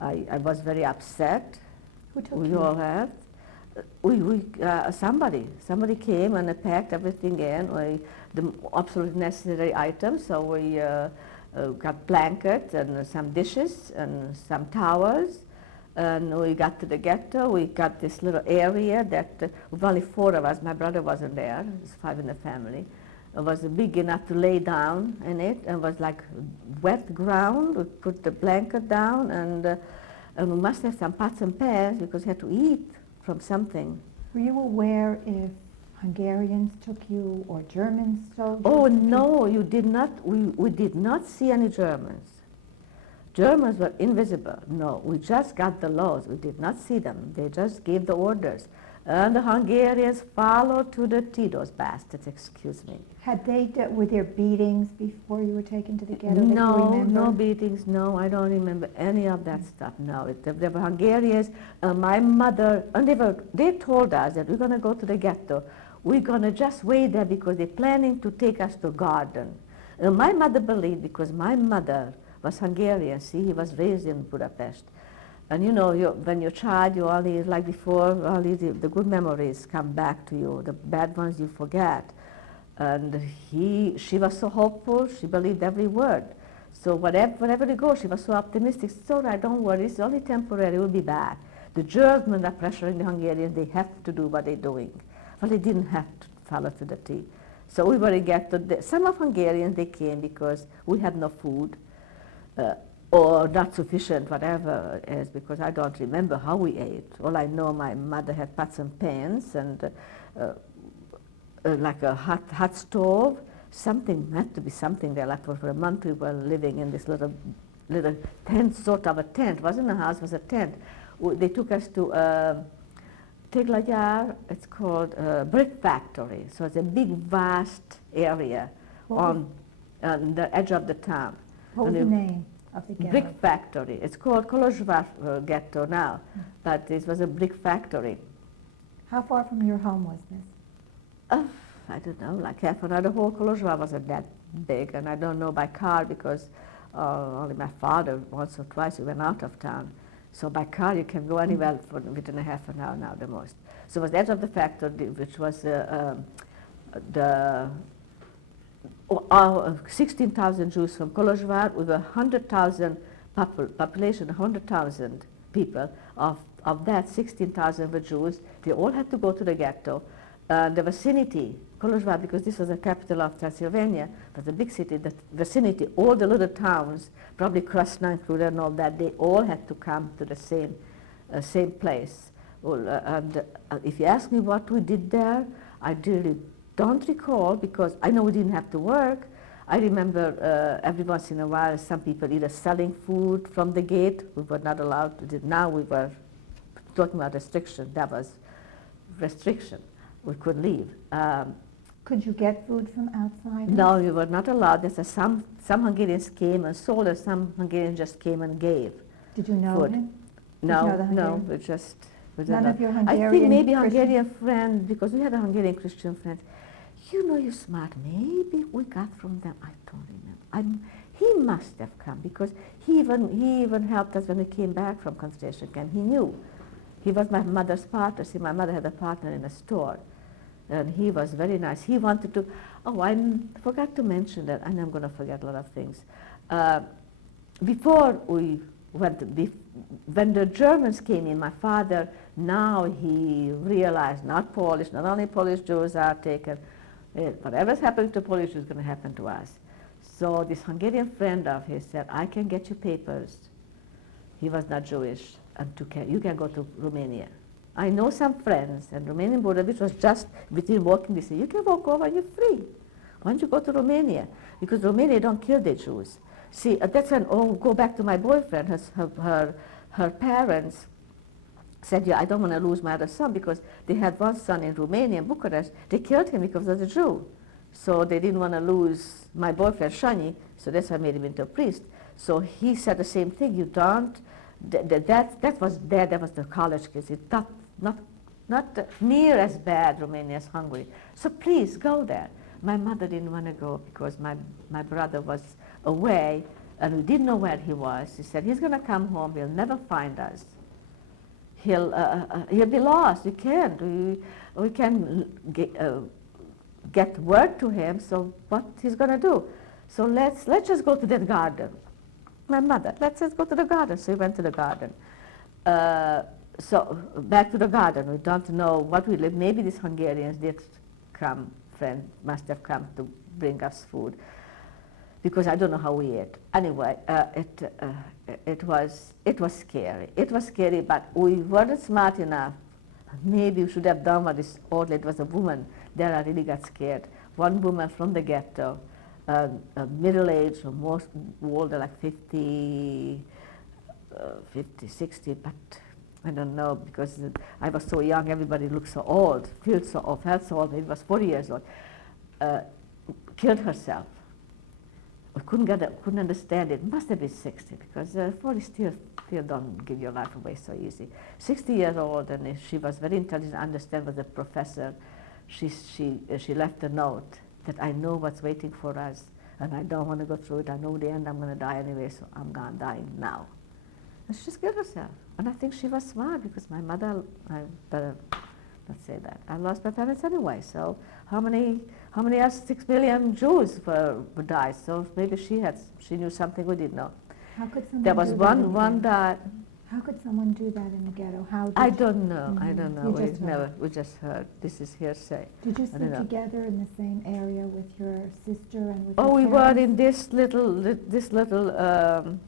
I was very upset. Who took We you? all had. Somebody came and packed everything in, the absolute necessary items. So we got blankets and some dishes and some towels. And we got to the ghetto. We got this little area that with only 4 of us. My brother wasn't there. There's 5 in the family. It was big enough to lay down in it, and was like wet ground. We put the blanket down, and we must have some pots and pans because we had to eat from something. Were you aware if Hungarians took you or German soldiers? Oh took you? no, you did not. We did not see any Germans. Germans were invisible. No, we just got the laws. We did not see them. They just gave the orders. And the Hungarians followed to the T, those bastards, excuse me. Were there beatings before you were taken to the ghetto that you No, remember? no beatings, no, I don't remember any of that stuff, no. There were Hungarians, my mother, and they told us that we're going to go to the ghetto. We're going to just wait there because they're planning to take us to garden. My mother believed, because my mother was Hungarian, see, he was raised in Budapest. And you know, when you're a child, you only, like before, only the good memories come back to you. The bad ones you forget. And she was so hopeful, she believed every word. So wherever they go, she was so optimistic. So don't worry, it's only temporary, we'll be back. The Germans are pressuring the Hungarians, they have to do what they're doing. Well, they didn't have to follow to the T. So we were in ghetto. Some of Hungarians, they came because we had no food. Or not sufficient, whatever it is, because I don't remember how we ate. All I know, my mother had pots and pans and like a hot stove. Something had to be something there. Like for a month we were living in this little tent, sort of a tent. It wasn't a house, it was a tent. They took us to Téglagyár. It's called a brick factory. So it's a big, vast area on the edge of the town. What was And the name of the ghetto? Brick factory. It's called Kolozsvár ghetto now, but it was a brick factory. How far from your home was this? I don't know, like half an hour. The whole Kolozsvár wasn't that big, and I don't know by car because only my father once or twice we went out of town. So by car you can go anywhere within a half an hour now the most. So it was the edge of the factory, which was the 16,000 Jews from Kolozsvár, with 100,000 population, 100,000 people. Of that, 16,000 were Jews. They all had to go to the ghetto. The vicinity, Kolozsvár, because this was the capital of Transylvania, was a big city, the vicinity, all the little towns, probably Krasna included and all that, they all had to come to the same place. And if you ask me what we did there, I really don't recall, because I know we didn't have to work. I remember every once in a while some people either selling food from the gate. We were not allowed to do. Now we were talking about restriction. That was restriction. We could leave. Could you get food from outside? No, you were not allowed. There's some Hungarians came and sold, and some Hungarians just came and gave. Did you know food. him? No, know the no, Hungarian? we just. We None don't of your know. I Hungarian think maybe Christian- Hungarian friend, because we had a Hungarian Christian friend. You know, you're smart. Maybe we got from them. I don't remember. He must have come because he even helped us when we came back from concentration camp. He knew. He was my mother's partner. See, my mother had a partner in a store, and he was very nice. He wanted to. Oh, I forgot to mention that, and I'm going to forget a lot of things. Before we went, when the Germans came in, my father, now he realized not only Polish Jews are taken, whatever's happening to Polish is going to happen to us. So this Hungarian friend of his said, I can get you papers. He was not Jewish, and you can go to Romania. I know some friends, and Romanian border, which was just between walking, they say, you can walk over, you're free. Why don't you go to Romania? Because Romania don't kill the Jews. See, that's when, go back to my boyfriend, her parents said, yeah, I don't want to lose my other son because they had one son in Romania, in Bucharest. They killed him because he was a Jew. So they didn't want to lose my boyfriend, Shani, so that's why I made him into a priest. So he said the same thing, you don't, that was the college kids. It's not near as bad, Romania, as Hungary. So please, go there. My mother didn't want to go because my brother was away, and we didn't know where he was. He said, he's going to come home, he'll never find us. He'll be lost, we can't. We can get word to him, so what he's going to do? So let's just go to that garden. My mother, let's just go to the garden. So we went to the garden. So back to the garden. We don't know what we live. Maybe these Hungarians did come, friend must have come to bring us food, because I don't know how we ate. Anyway, it was scary. It was scary, but we weren't smart enough. Maybe we should have done what this old lady was a woman. There I really got scared. One woman from the ghetto, middle-aged, or more older, like 50, 60, but I don't know, because I was so young, everybody looked so old, felt so old, maybe was 40 years old, killed herself. I couldn't understand it. Must have been 60, because 40 still don't give your life away so easy. 60 years old, and she was very intelligent, understand, was a professor. She left a note that I know what's waiting for us, and I don't want to go through it. I know the end, I'm going to die anyway, so I'm going to die now. And she just killed herself. And I think she was smart, because my mother, I better not say that. I lost my parents anyway, so how many 6 million Jews died? So maybe she knew something we didn't know. How could someone There was do that in the one ghetto? died. How could someone do that in the ghetto? I don't know. I Mhm. don't know. You just heard. We just heard. This is hearsay. Did you I don't sit know. together in the same area with your sister and with Oh, your we were parents? in this little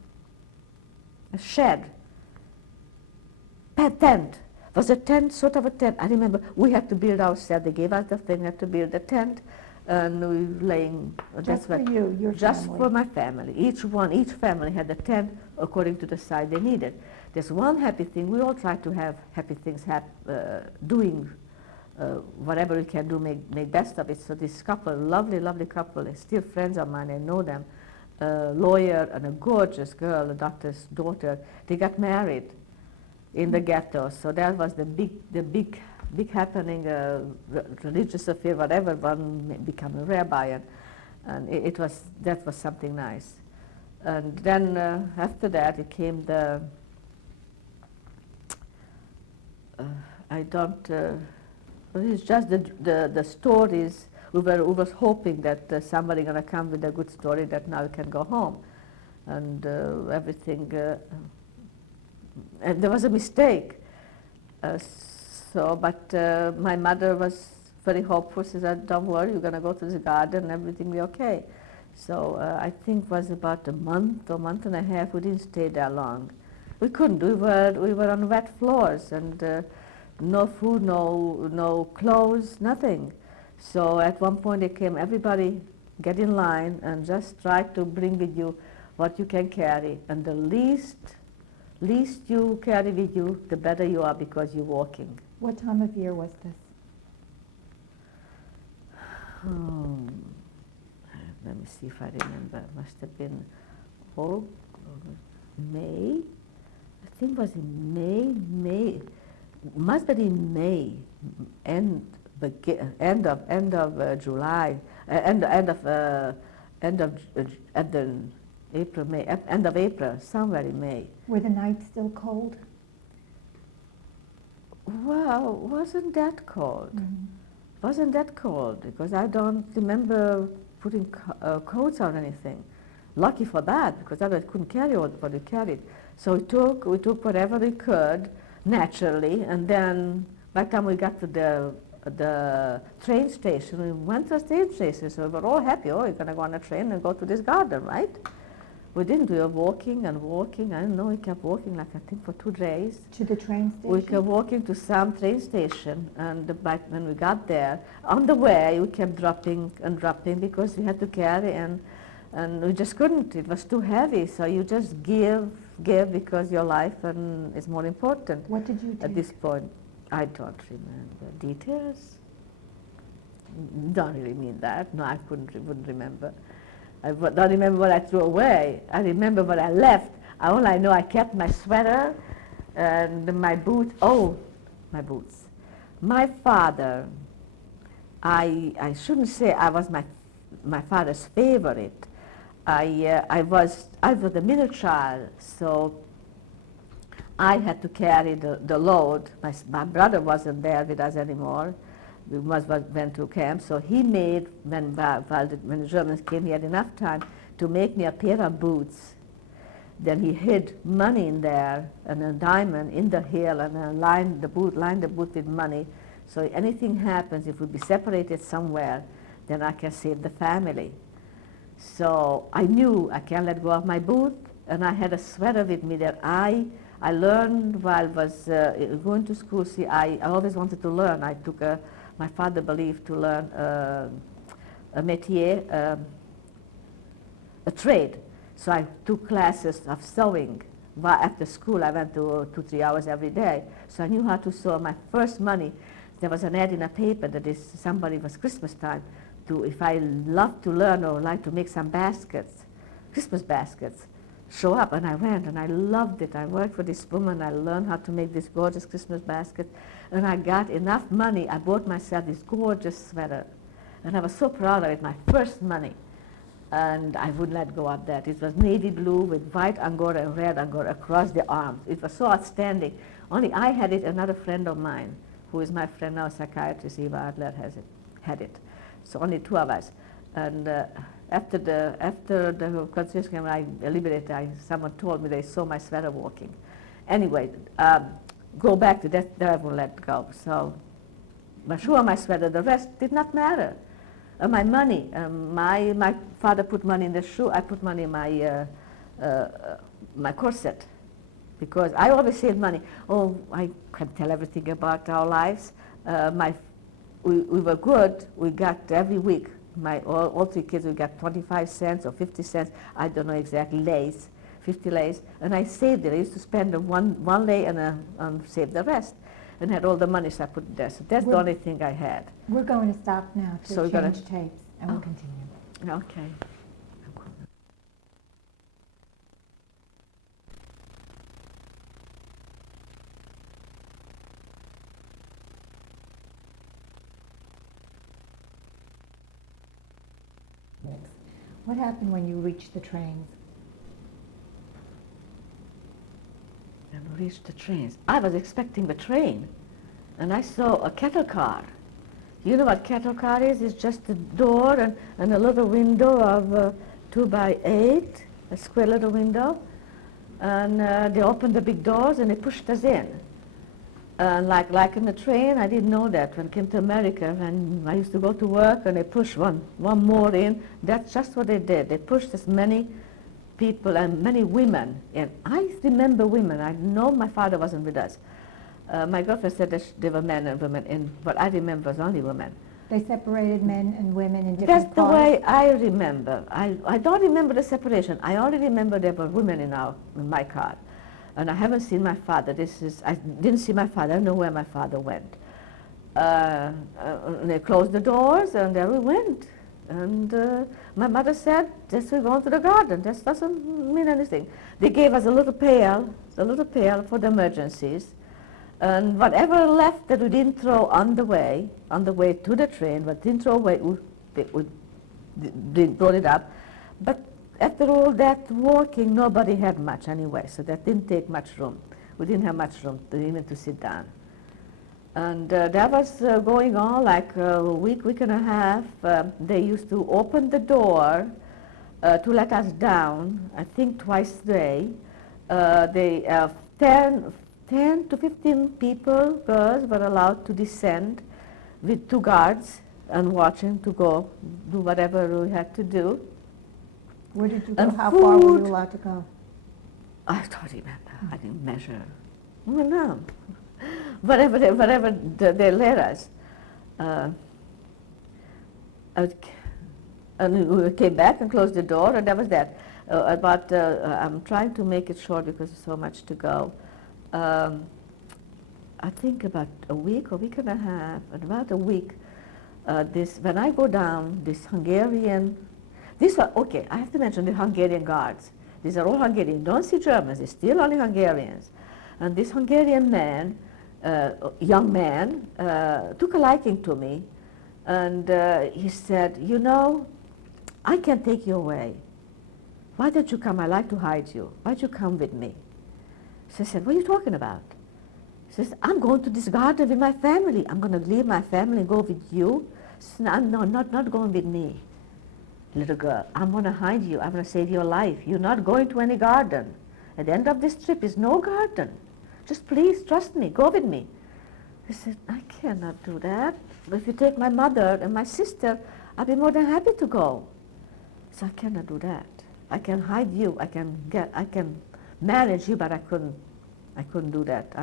shed. Tent. Was a tent, sort of a tent. I remember we had to build ourselves. They gave us the thing, we had to build a tent, and we were laying. Just for you, your just family. for my family. Each family had a tent according to the size they needed. There's one happy thing. We all try to have happy things, doing whatever we can do, make best of it. So this couple, lovely couple, they're still friends of mine. I know them. A lawyer and a gorgeous girl, a doctor's daughter. They got married in the ghetto. So that was the big happening, religious affair, whatever. One became a rabbi, and that was something nice. And then after that, it came the. It's just the stories. We were hoping that somebody gonna come with a good story that now we can go home, and everything. And there was a mistake. But my mother was very hopeful. She said, "Don't worry, you're gonna go to the garden, and everything will be okay." So I think it was about a month or month and a half. We didn't stay there long. We couldn't. We were on wet floors, and no food, no clothes, nothing. So at one point they came, everybody get in line and just try to bring with you what you can carry. And the least you carry with you, the better you are, because you're walking. What time of year was this? um, let me see if I remember. Must have been May. I think it was in May. Must have been in May, end of July, end of April, somewhere in May. Were the nights still cold? Well, wasn't that cold? Mm-hmm. Wasn't that cold? Because I don't remember putting coats or anything. Lucky for that, because otherwise I couldn't carry what we carried. So we took whatever we could naturally, and then by the time we got to the train station, we went to the train station, so we were all happy. Oh, you're going to go on a train and go to this garden, right? We didn't. We were walking and walking. I don't know, we kept walking like I think for 2 days. To the train station? We kept walking to some train station, and when we got there, on the way we kept dropping and dropping because we had to carry, and we just couldn't. It was too heavy, so you just give because your life is more important. What did you do? At this point, I don't remember details. Don't really mean that. No, I wouldn't remember. I don't remember what I threw away. I remember what I left. All I know, I kept my sweater and my boots. Oh, my boots. My father, I shouldn't say I was my father's favorite. I was the middle child, so I had to carry the load. My brother wasn't there with us anymore. We went to camp, so he made, when the Germans came, he had enough time to make me a pair of boots. Then he hid money in there and a diamond in the heel, and lined the boot with money. So anything happens, if we be separated somewhere, then I can save the family. So I knew I can't let go of my boot, and I had a sweater with me that I learned while I was going to school. See, I always wanted to learn. I took my father believed to learn a métier, a trade. So I took classes of sewing. After school, I went to 2-3 hours every day. So I knew how to sew. My first money, there was an ad in a paper that somebody was Christmas time, if I loved to learn or like to make some baskets, Christmas baskets, show up. And I went, and I loved it. I worked for this woman. I learned how to make this gorgeous Christmas basket. And I got enough money. I bought myself this gorgeous sweater. And I was so proud of it, my first money. And I wouldn't let go of that. It was navy blue with white angora and red angora across the arms. It was so outstanding. Only I had it, another friend of mine, who is my friend now, psychiatrist Eva Adler, had it. So only 2 of us. And after the concentration camp, I liberated. Someone told me they saw my sweater walking. Anyway, go back to that. I won't let go. So, my shoe and my sweater. The rest did not matter. My money. My father put money in the shoe. I put money in my corset, because I always saved money. Oh, I can't tell everything about our lives. We were good. We got every week. All 3 kids, we got 25 cents or 50 cents. I don't know exactly, lays, 50 lays. And I saved it. I used to spend one lay and save the rest. And had all the money, so I put it there. So that's the only thing I had. We're going to stop now to So change tapes, and we'll continue. Okay. What happened when you reached the trains? And we reached the trains. I was expecting the train, and I saw a cattle car. You know what cattle car is? It's just a door and a little window of 2 by 8, a square little window. And they opened the big doors and they pushed us in. Like in the train, I didn't know that when I came to America, and I used to go to work and they pushed one more in. That's just what they did. They pushed as many people and many women in. I remember women. I know my father wasn't with us. My girlfriend said that there were men and women in, but I remember it was only women. They separated men and women in different That's the way I remember. I don't remember the separation. I only remember there were women in my car. And I haven't seen my father. I didn't see my father. I don't know where my father went. they closed the doors, and there we went. And my mother said, just we're going to the garden. This doesn't mean anything. They gave us a little pail for the emergencies. And whatever left that we didn't throw on the way to the train, but didn't throw away, we brought it up. But after all that walking, nobody had much anyway, so that didn't take much room. We didn't have much room even to sit down. And that was going on like a week and a half. They used to open the door to let us down, I think twice a day. 10 to 15 people, girls, were allowed to descend with 2 guards and watching to go do whatever we had to do. Where did you go? And How far were you food. allowed to go? I don't remember. I didn't measure. Well, no. Whatever they let us. And we came back and closed the door, and that was that. I'm trying to make it short because there's so much to go. I think about a week and a half, about a week, when I go down, this Hungarian, okay, I have to mention the Hungarian guards. These are all Hungarian. Don't see Germans, they're still only Hungarians. And this Hungarian man, young man, took a liking to me, and he said, you know, I can take you away. Why don't you come? I like to hide you. Why don't you come with me? So I said, what are you talking about? He says, I'm going to this garden with my family. I'm going to leave my family and go with you. Says, no, not going with me. Little girl, I'm going to hide you. I'm going to save your life. You're not going to any garden. At the end of this trip is no garden. Just please trust me. Go with me. I said, I cannot do that. But if you take my mother and my sister, I'll be more than happy to go. So I cannot do that. I can hide you. I can manage you, but I couldn't do that.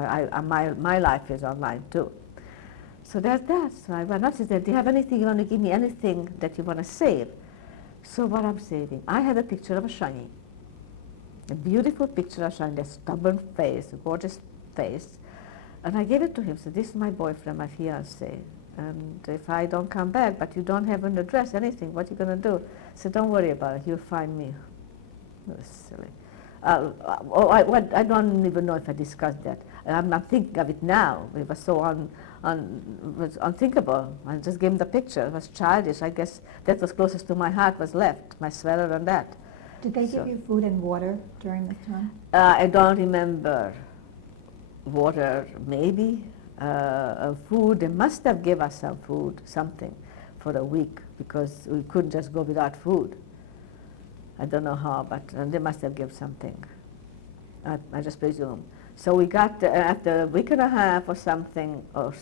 My life is online too. So that's that. So I went up and said, do you have anything, you want to give me anything that you want to save? So what I'm saving, I had a picture of a Sanyi, a beautiful picture of Sanyi, a stubborn face, a gorgeous face. And I gave it to him, said, this is my boyfriend, my fiancé. And if I don't come back, but you don't have an address, anything, what are you going to do? I said, don't worry about it, you'll find me. That was silly. I don't even know if I discussed that. I'm not thinking of it now. It was so was unthinkable. I just gave him the picture. It was childish. I guess that was closest to my heart was left, my sweater and that. Did they give you food and water during this time? I don't remember. Water, maybe. Food, they must have given us some food, something, for a week, because we couldn't just go without food. I don't know how, but they must have given something. I just presume. So we got, after a week and a half or something, or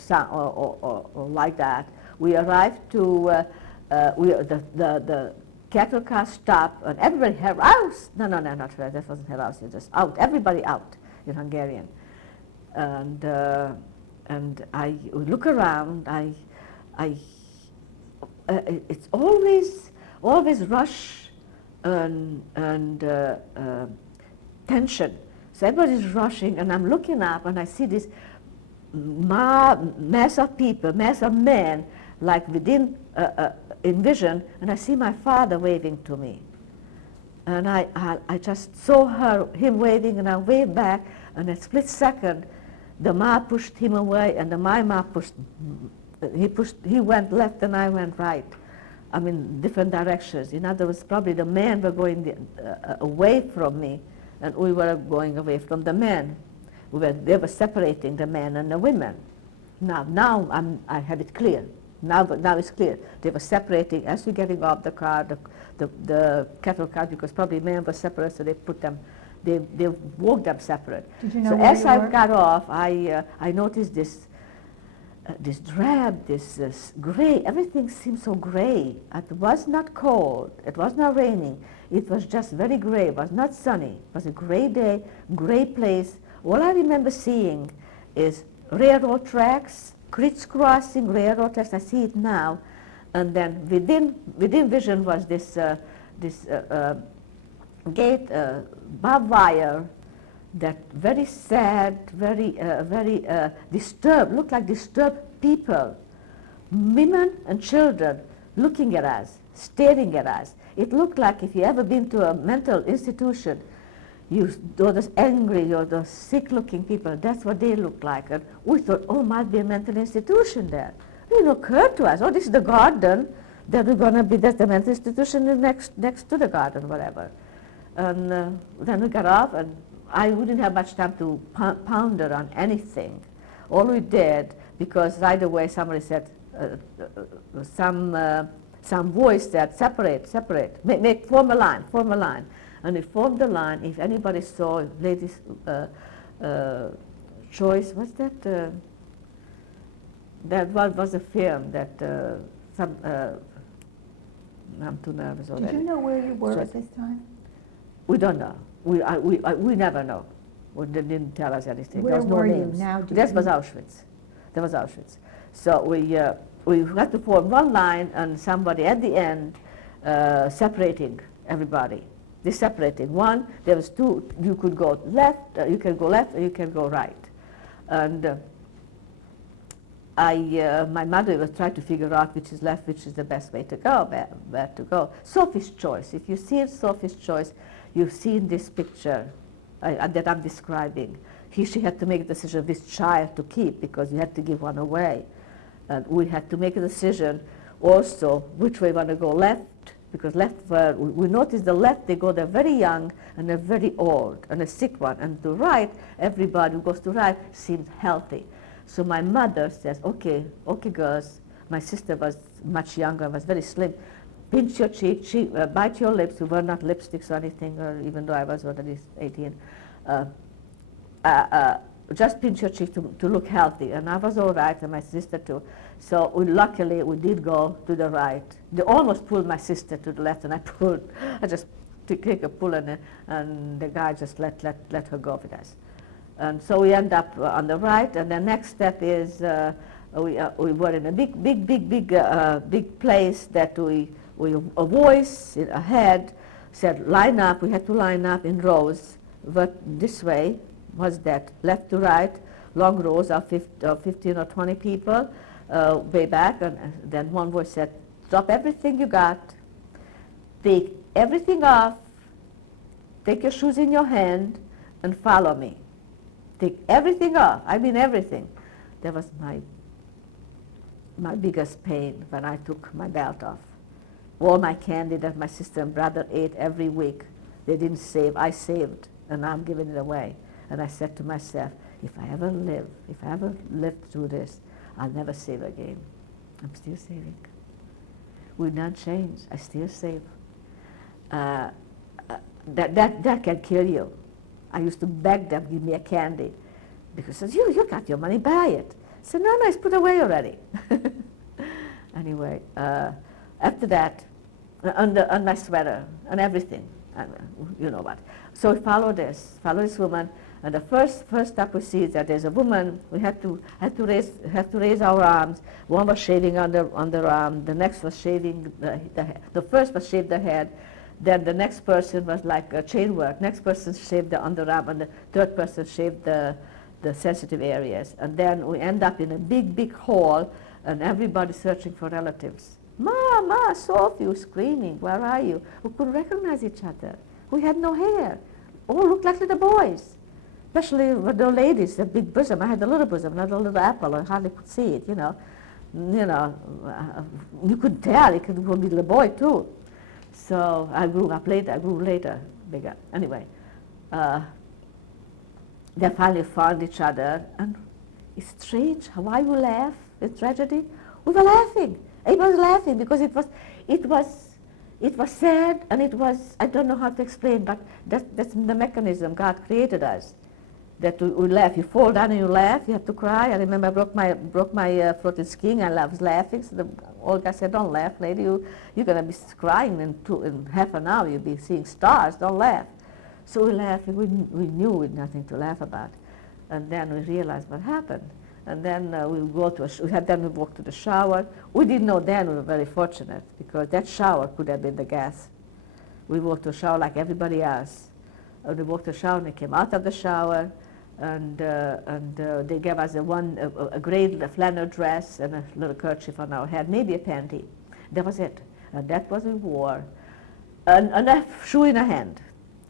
like that, we arrived to, the cattle car stopped, and everybody heraus. No, not heraus, that wasn't heraus, it was just out, everybody out in Hungarian. And I look around, it's always rush and tension. So everybody's rushing, and I'm looking up, and I see this mass of people, mass of men, like within in vision, and I see my father waving to me. And I just saw him waving, and I waved back, and in a split second, the ma pushed him away, and my ma he went left, and I went right. I mean, different directions. In other words, probably the men were going away from me, and we were going away from the men. They were separating the men and the women. Now I have it clear. Now it's clear. They were separating as we're getting off the car, the cattle car, because probably men were separate, so they put them. They walked them separate. Did you know so where as you I were? got off, I noticed this drab, this gray. Everything seemed so gray. It was not cold. It was not raining. It was just very gray. It was not sunny. It was a gray day, gray place. All I remember seeing is railroad tracks, crisscrossing railroad tracks. I see it now. And then within vision was this gate, barbed wire, that very sad, very disturbed, looked like disturbed people, women and children, looking at us, staring at us. It looked like if you ever been to a mental institution, those angry or those sick-looking people, that's what they looked like. And we thought, oh, might be a mental institution there. It didn't occur to us, oh, this is the garden, that we're going to be, that's the mental institution next to the garden, whatever. And then we got off, and we didn't have much time to ponder on anything. All we did, because right away somebody said, some voice said, separate, form a line. And we formed the line. If anybody saw Ladies' Choice, what's that? That was a film that I'm too nervous already. Did you know where you were So at this time? we don't know. We never know. They didn't tell us anything. Where there was no were you names. now? That was Auschwitz. That was Auschwitz. So we had to form one line, and somebody at the end separating everybody. They separated. One, there was two. You could go left. You can go left, or you can go right. And my mother was trying to figure out which is left, which is the best way to go, where to go. Sophie's Choice. If you see Sophie's Choice, you've seen this picture that I'm describing. She had to make a decision which child to keep, because you had to give one away. And we had to make a decision also which way we want to go, left, because left, we noticed the left, they go, they're very young and they're very old and a sick one. And to right, everybody who goes to right seems healthy. So my mother says, okay, girls. My sister was much younger, was very slim. Pinch your cheek, bite your lips. We were not lipsticks or anything, or even though I was already 18. Just pinch your cheek to look healthy. And I was all right, and my sister too. So luckily, we did go to the right. They almost pulled my sister to the left, and I just take a pull, and the guy just let her go with us. And so we end up on the right, and the next step is we were in a big place that a voice ahead said, line up. We had to line up in rows. But this way was that, left to right, long rows of 15 or 20 people way back. And then one voice said, drop everything you got, take everything off, take your shoes in your hand, and follow me. Take everything off. I mean everything. That was my biggest pain when I took my belt off. All my candy that my sister and brother ate every week, they didn't save. I saved, and I'm giving it away. And I said to myself, if I ever live through this, I'll never save again. I'm still saving. Will not change. I still save. That can kill you. I used to beg them, give me a candy. Because says, you got your money, buy it. I said, no, it's put away already. Anyway, after that, on my sweater and everything, you know what. So we follow this woman, and the first step we see is that there's a woman. We had to raise our arms. One was shaving underarm. The next was shaving the first was shaved the head. Then the next person was like a chain work. Next person shaved the underarm, and the third person shaved the sensitive areas. And then we end up in a big hall, and everybody searching for relatives. Ma, Sophie, was screaming, where are you? We couldn't recognize each other. We had no hair. All looked like little boys, especially with the ladies, the big bosom. I had a little bosom, not a little apple. I hardly could see it, you know. You could tell it could be the boy too. So I grew later, bigger. Anyway, they finally found each other, and it's strange. Why we laugh? It's tragedy. We were laughing. Everybody was laughing because it was sad, and it was, I don't know how to explain, but that's the mechanism God created us. That we laugh. You fall down and you laugh. You have to cry. I remember I broke my foot in skiing. I was laughing. So the old guy said, "Don't laugh, lady. You're gonna be crying in half an hour. You'll be seeing stars. Don't laugh." So we laughed. We knew we had nothing to laugh about, and then we realized what happened. And then we walked to the shower. We didn't know then. We were very fortunate because that shower could have been the gas. We walked to the shower like everybody else. We walked to the shower and we came out of the shower. and they gave us a gray flannel dress and a little kerchief on our head, maybe a panty. That was it. And that was we wore. And a shoe in a hand.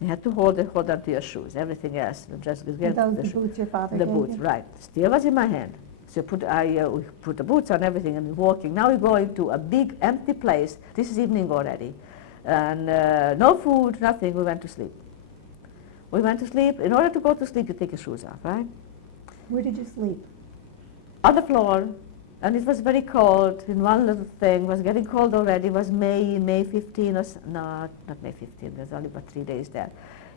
You had to hold on to your shoes. Everything else, just Were get those the the shoe. boots your father The gave boots, you? right. Still was in my hand. So we put the boots on everything and we're walking. Now we're going to a big empty place. This is evening already. And no food, nothing. We went to sleep. We went to sleep. In order to go to sleep, you take your shoes off, right? Where did you sleep? On the floor. And it was very cold. In one little thing, it was getting cold already. It was May 15 or no, not May 15. There's only about 3 days there.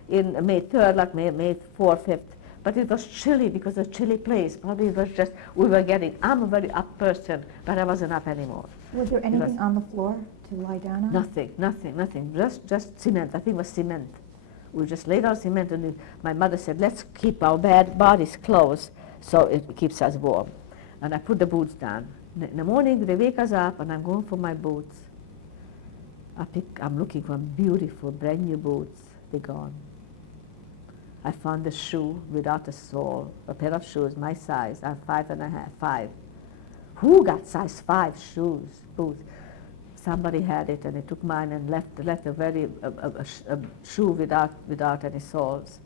In May 3rd, like May 4th, 5th. But it was chilly because a chilly place. Probably it was just, we were getting, I'm a very up person, but I wasn't up anymore. Was there anything on the floor to lie down on? Nothing. Just cement. I think it was cement. We just laid on cement and my mother said, let's keep our bodies closed so it keeps us warm. And I put the boots down. In the morning, they wake us up, and I'm going for my boots. I'm looking for beautiful, brand new boots. They're gone. I found a shoe without a sole, a pair of shoes, my size. I'm 5'5". 5. Who got size 5 shoes, boots? Somebody had it, and they took mine and left a shoe without any soles.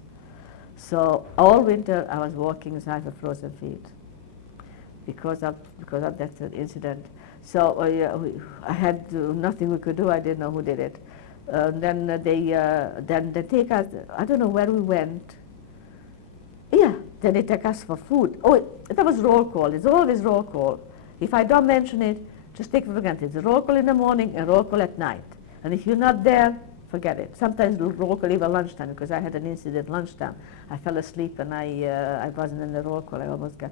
So all winter, I was walking inside with frozen feet. Because of that incident. So I had nothing we could do. I didn't know who did it. Then they take us, I don't know where we went. Yeah, then they take us for food. Oh, that was roll call. It's always roll call. If I don't mention it, just take it for granted. It's roll call in the morning and roll call at night. And if you're not there, forget it. Sometimes roll call even lunchtime, because I had an incident lunchtime. I fell asleep and I wasn't in the roll call. I almost got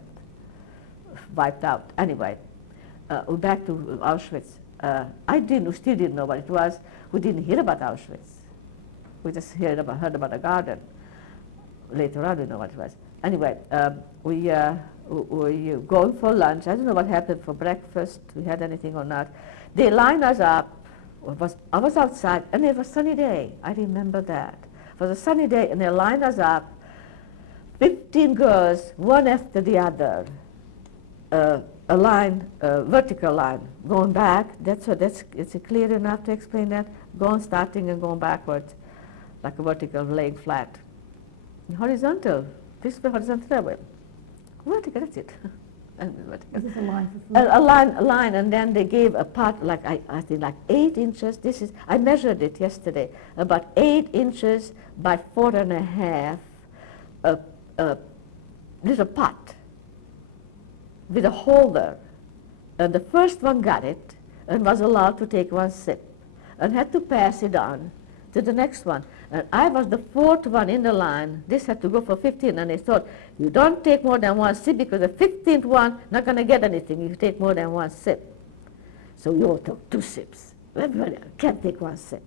wiped out. Anyway, we're back to Auschwitz. We still didn't know what it was. We didn't hear about Auschwitz. We just heard about a garden. Later on, we know what it was. Anyway, we go for lunch. I don't know what happened for breakfast. We had anything or not. They lined us up. I was outside, and it was a sunny day. I remember that. It was a sunny day, and they lined us up. 15 girls, one after the other. A line, vertical line, going back. It's clear enough to explain that. Starting and going backwards, like a vertical, laying flat. Horizontal. This is the horizontal level. Vertical. That's it. Is this a line for food? A line, and then they gave a part, like I think like 8 inches. I measured it yesterday. About 8 inches by 4.5. Little pot with a holder, and the first one got it and was allowed to take one sip and had to pass it on to the next one. And I was the 4th one in the line. This had to go for 15, and they thought, you don't take more than one sip because the 15th one not going to get anything if you take more than one sip. So you all took 2 sips. Everybody can't take 1 sip.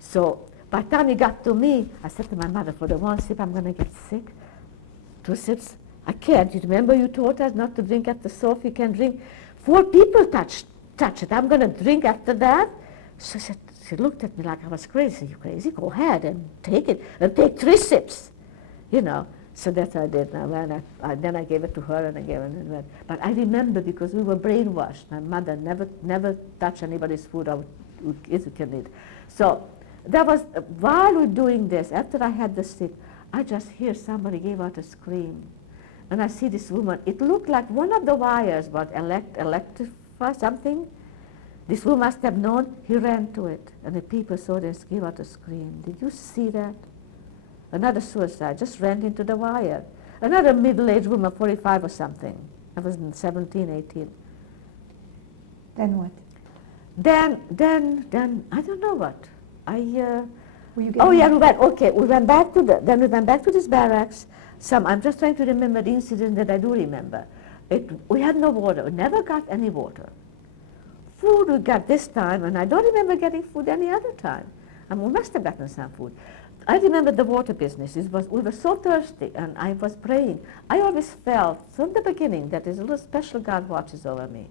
So by the time it got to me, I said to my mother, for the 1 sip I'm going to get sick. 2 sips, I can't. You remember you taught us not to drink at the sofa. You can drink. 4 people touch it. I'm going to drink after that. So she looked at me like I was crazy. You crazy? Go ahead and take it. And take 3 sips. You know. So that's what I did now. And then I gave it to her and I gave it. And but I remember because we were brainwashed. My mother never touched anybody's food or kids can eat. So that was, while we're doing this, after I had the sip, I just hear somebody gave out a scream. And I see this woman. It looked like one of the wires, but electrify something. This woman must have known. He ran to it. And the people saw this, gave out a scream. Did you see that? Another suicide, just ran into the wire. Another middle-aged woman, 45 or something. I was 17, 18. Then what? Then I don't know what. Were you Oh yeah, getting we went back to this barracks. I'm just trying to remember the incident that I do remember. We had no water. We never got any water. Food we got this time, and I don't remember getting food any other time. I mean, we must have gotten some food. I remember the water business. We were so thirsty, and I was praying. I always felt from the beginning that there's a little special God watches over me.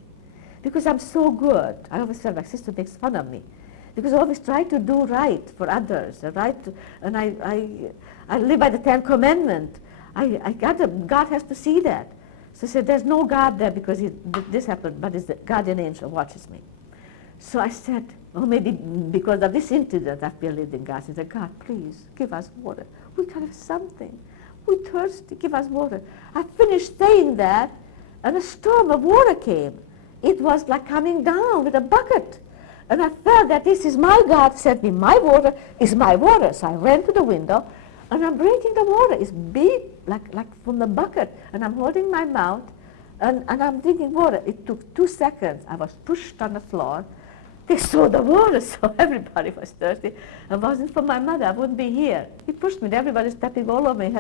Because I'm so good. I always felt my sister makes fun of me. Because I always try to do right for others, and I live by the 10 Commandments. God has to see that. So I said, there's no God there because this happened, but it's the guardian angel watches me. So I said, oh, maybe because of this incident I've believed in God. I said, God, please give us water. We can have something. We're thirsty, give us water. I finished saying that, and a storm of water came. It was like coming down with a bucket. And I felt that this is my God sent me. My water is my water. So I ran to the window, and I'm drinking the water. It's big, like from the bucket. And I'm holding my mouth, and I'm drinking water. It took 2 seconds. I was pushed on the floor. They saw the water, so everybody was thirsty. If it wasn't for my mother, I wouldn't be here. He pushed me. Everybody stepping all over me.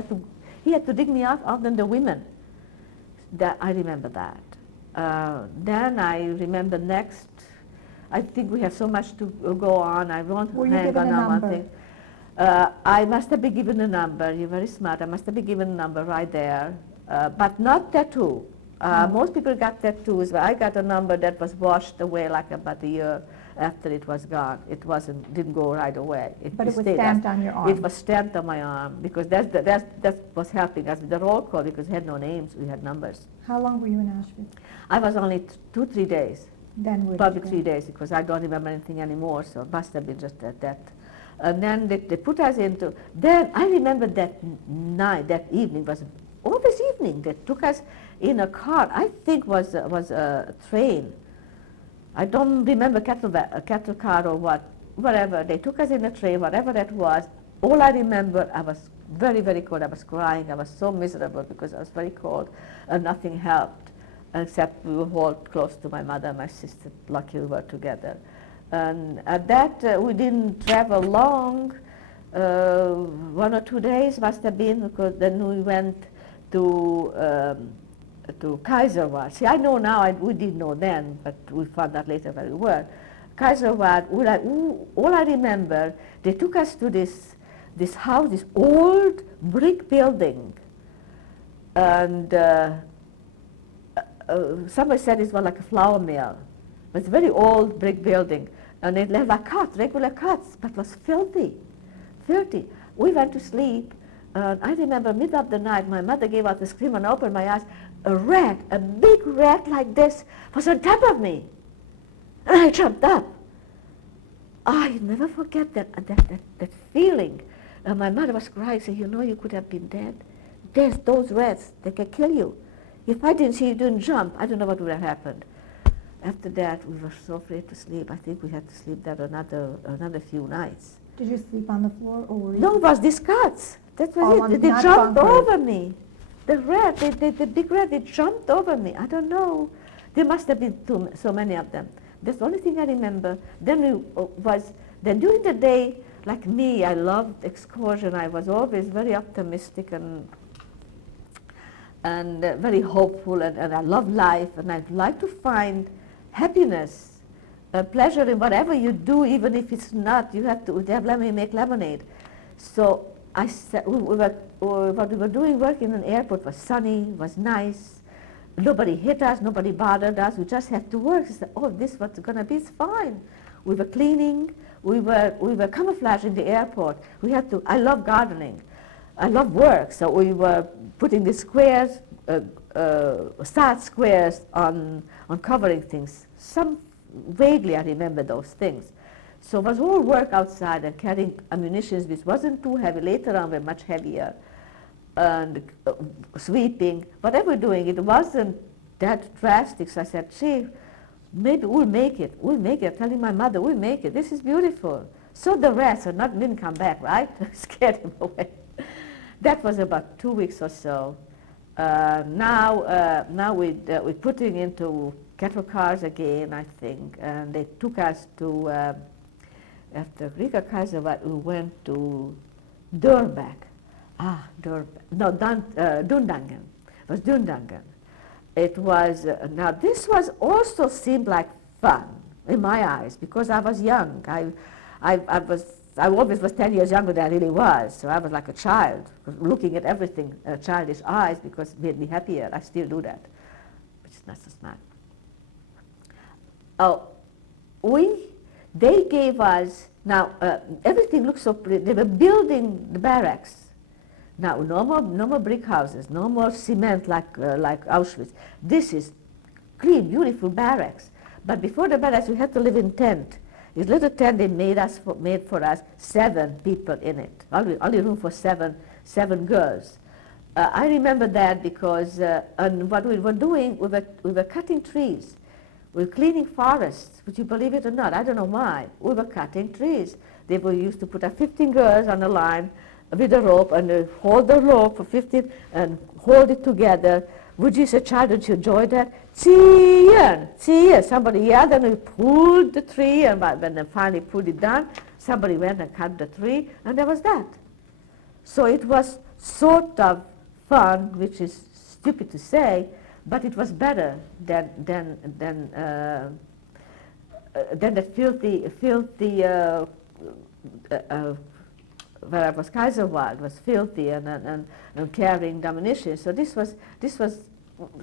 He had to dig me out than the women. I remember that. Then I remember next. I think we have so much to go on. I won't hang on one thing. I must have been given a number. You're very smart. I must have been given a number right there, but not tattoo. Most people got tattoos, but I got a number that was washed away like about a year after it was gone. It didn't go right away. But it was stamped on your arm. It was stamped on my arm because that was helping us with the roll call because we had no names, we had numbers. How long were you in Auschwitz? I was only 2-3 days. Then probably 3 days because I don't remember anything anymore, so it must have been just that. And then they put us into, then I remember that night, that evening, was always evening, they took us in a car, I think was a train. I don't remember a cattle car or whatever. They took us in a train, whatever that was. All I remember, I was very, very cold. I was crying. I was so miserable because I was very cold, and nothing helped, except we were all close to my mother and my sister. Lucky we were together. And at that, we didn't travel long. 1 or 2 days must have been, because then we went to Kaiserwald. See, I know now, we didn't know then, but we found out later where we were. Kaiserwald, all I remember, they took us to this house, this old brick building. And somebody said it was like a flour mill. It's a very old brick building. And it had like cuts, regular cuts, but was filthy. We went to sleep. I remember middle of the night, my mother gave out a scream and opened my eyes. A rat, a big rat like this, was on top of me. And I jumped up. I never forget that feeling. My mother was crying, saying, you know, you could have been dead. There's those rats, they can kill you. If I didn't see you didn't jump, I don't know what would have happened. After that, we were so afraid to sleep. I think we had to sleep there another few nights. Did you sleep on the floor or were you? No, it was these cats. That was it. They jumped over me. The rat, the big rat, they jumped over me. I don't know. There must have been so many of them. That's the only thing I remember. Then during the day, like me, I loved excursion. I was always very optimistic and very hopeful, and I love life, and I'd like to find happiness, pleasure in whatever you do, even if it's not, you have to let me make lemonade. So I said, what we were doing, working in an airport was sunny, was nice. Nobody hit us, nobody bothered us. We just had to work. I said, oh, this what's going to be, it's fine. We were cleaning. We were camouflaging the airport. I love gardening. I love work. So we were putting the squares, sad squares on covering things. Vaguely I remember those things. So it was all work outside and carrying ammunition, which wasn't too heavy. Later on, were much heavier. And sweeping, whatever we're doing, it wasn't that drastic. So I said, gee, maybe we'll make it. We'll make it. I'm telling my mother, we'll make it. This is beautiful. So the rest didn't come back, right? Scared him away. That was about 2 weeks or so. Now we're putting into cattle cars again, I think, and they took us to, after Riga Kaiserwald, we went to Dürrberg. Dundangen. It was Dundangen. It was, now this was also seemed like fun in my eyes because I was young. I always was 10 years younger than I really was, so I was like a child, looking at everything childish eyes because it made me happier. I still do that, but it's not so smart. They gave us, now everything looked so pretty. They were building the barracks. Now, no more brick houses, no more cement like Auschwitz. This is clean, beautiful barracks. But before the barracks, we had to live in tent. This little tent they made for us, 7 people in it. Only room for seven girls. I remember that because and what we were doing, we were cutting trees. We were cleaning forests. Would you believe it or not? I don't know why. We were cutting trees. They were used to put 15 girls on a line with a rope and hold the rope for 15 and hold it together. Would you, as a child, would you enjoy that? Cheer! Somebody yelled and we pulled the tree, and when they finally pulled it down, somebody went and cut the tree, and there was that. So it was sort of fun, which is stupid to say, but it was better than the filthy where I was Kaiserwald was filthy and carrying ammunition. So this was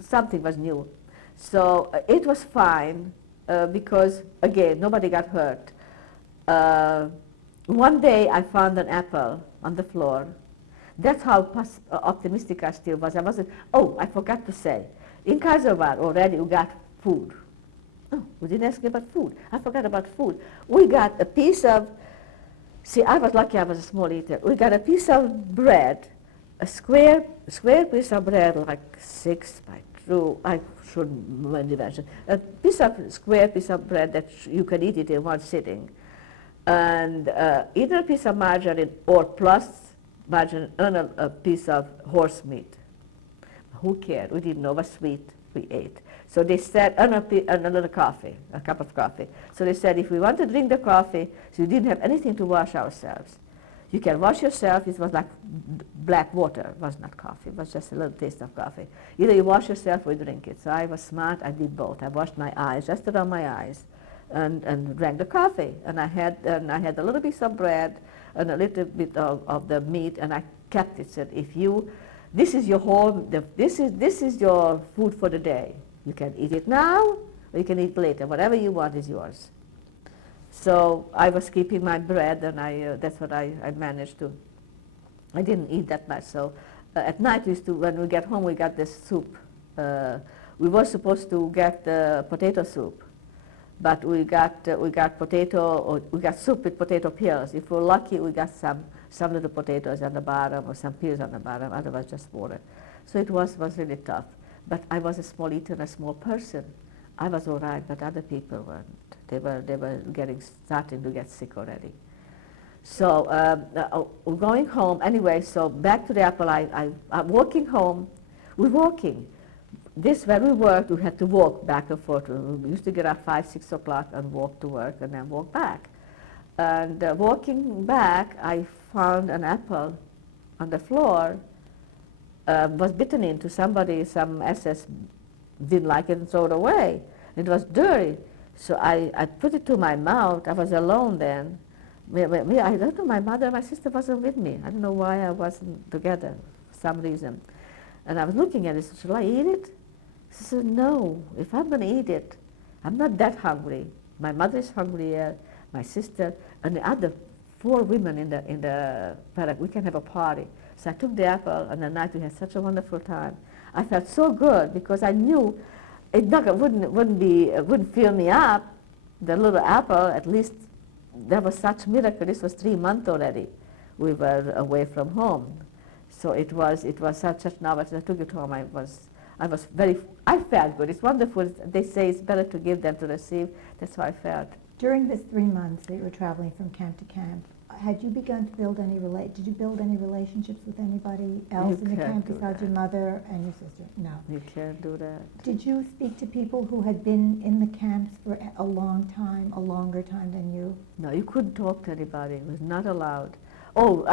something was new. So it was fine because again nobody got hurt. One day I found an apple on the floor. That's how optimistic I still was. I wasn't. Oh, I forgot to say, in Kaiserwald already we got food. Oh, we didn't ask about food. I forgot about food. We got a piece of. See, I was lucky I was a small eater. We got a piece of bread, a square piece of bread, like 6 by 2, I shouldn't mention, square piece of bread that you can eat it in one sitting. And either a piece of margarine or plus margarine and a piece of horse meat. Who cared? We didn't know what sweet we ate. So they said, and a little coffee, a cup of coffee. So they said, if we want to drink the coffee, so we didn't have anything to wash ourselves. You can wash yourself. It was like black water. It was not coffee. It was just a little taste of coffee. Either you wash yourself or you drink it. So I was smart. I did both. I washed my eyes, just around my eyes, and drank the coffee. And I had a little piece of bread and a little bit of the meat, and I kept it. Said, this is your home. This is your food for the day. You can eat it now, or you can eat later. Whatever you want is yours. So I was keeping my bread, and that's what I managed to. I didn't eat that much. So at night, when we get home, we got this soup. We were supposed to get potato soup, but we got potato, or we got soup with potato peels. If we're lucky, we got some little potatoes on the bottom or some peels on the bottom. Otherwise, just water. So it was really tough. But I was a small eater and a small person. I was all right, but other people weren't. They were starting to get sick already. So going home anyway. So back to the apple. I'm walking home. We're walking. This where we worked, we had to walk back and forth. We used to get up 5, 6 o'clock and walk to work, and then walk back. And walking back, I found an apple on the floor. Was bitten into. Somebody, some SS didn't like it and threw it away. It was dirty. So I put it to my mouth. I was alone then. I don't know, my mother and my sister wasn't with me. I don't know why I wasn't together for some reason. And I was looking at it, should I eat it? She said, no, if I'm going to eat it, I'm not that hungry. My mother is hungrier, my sister, and the other 4 women in the barrack. We can have a party. So I took the apple, and the night we had such a wonderful time. I felt so good because I knew it wouldn't fill me up. The little apple, at least, there was such miracle. This was 3 months already. We were away from home, so it was such novelty. I took it home. I felt good. It's wonderful. They say it's better to give than to receive. That's how I felt. During this 3 months that you were traveling from camp to camp, had you begun to build did you build any relationships with anybody else in the camp besides your mother and your sister? No. You can't do that. Did you speak to people who had been in the camps for a long time, a longer time than you? No, you couldn't talk to anybody. It was not allowed. Oh,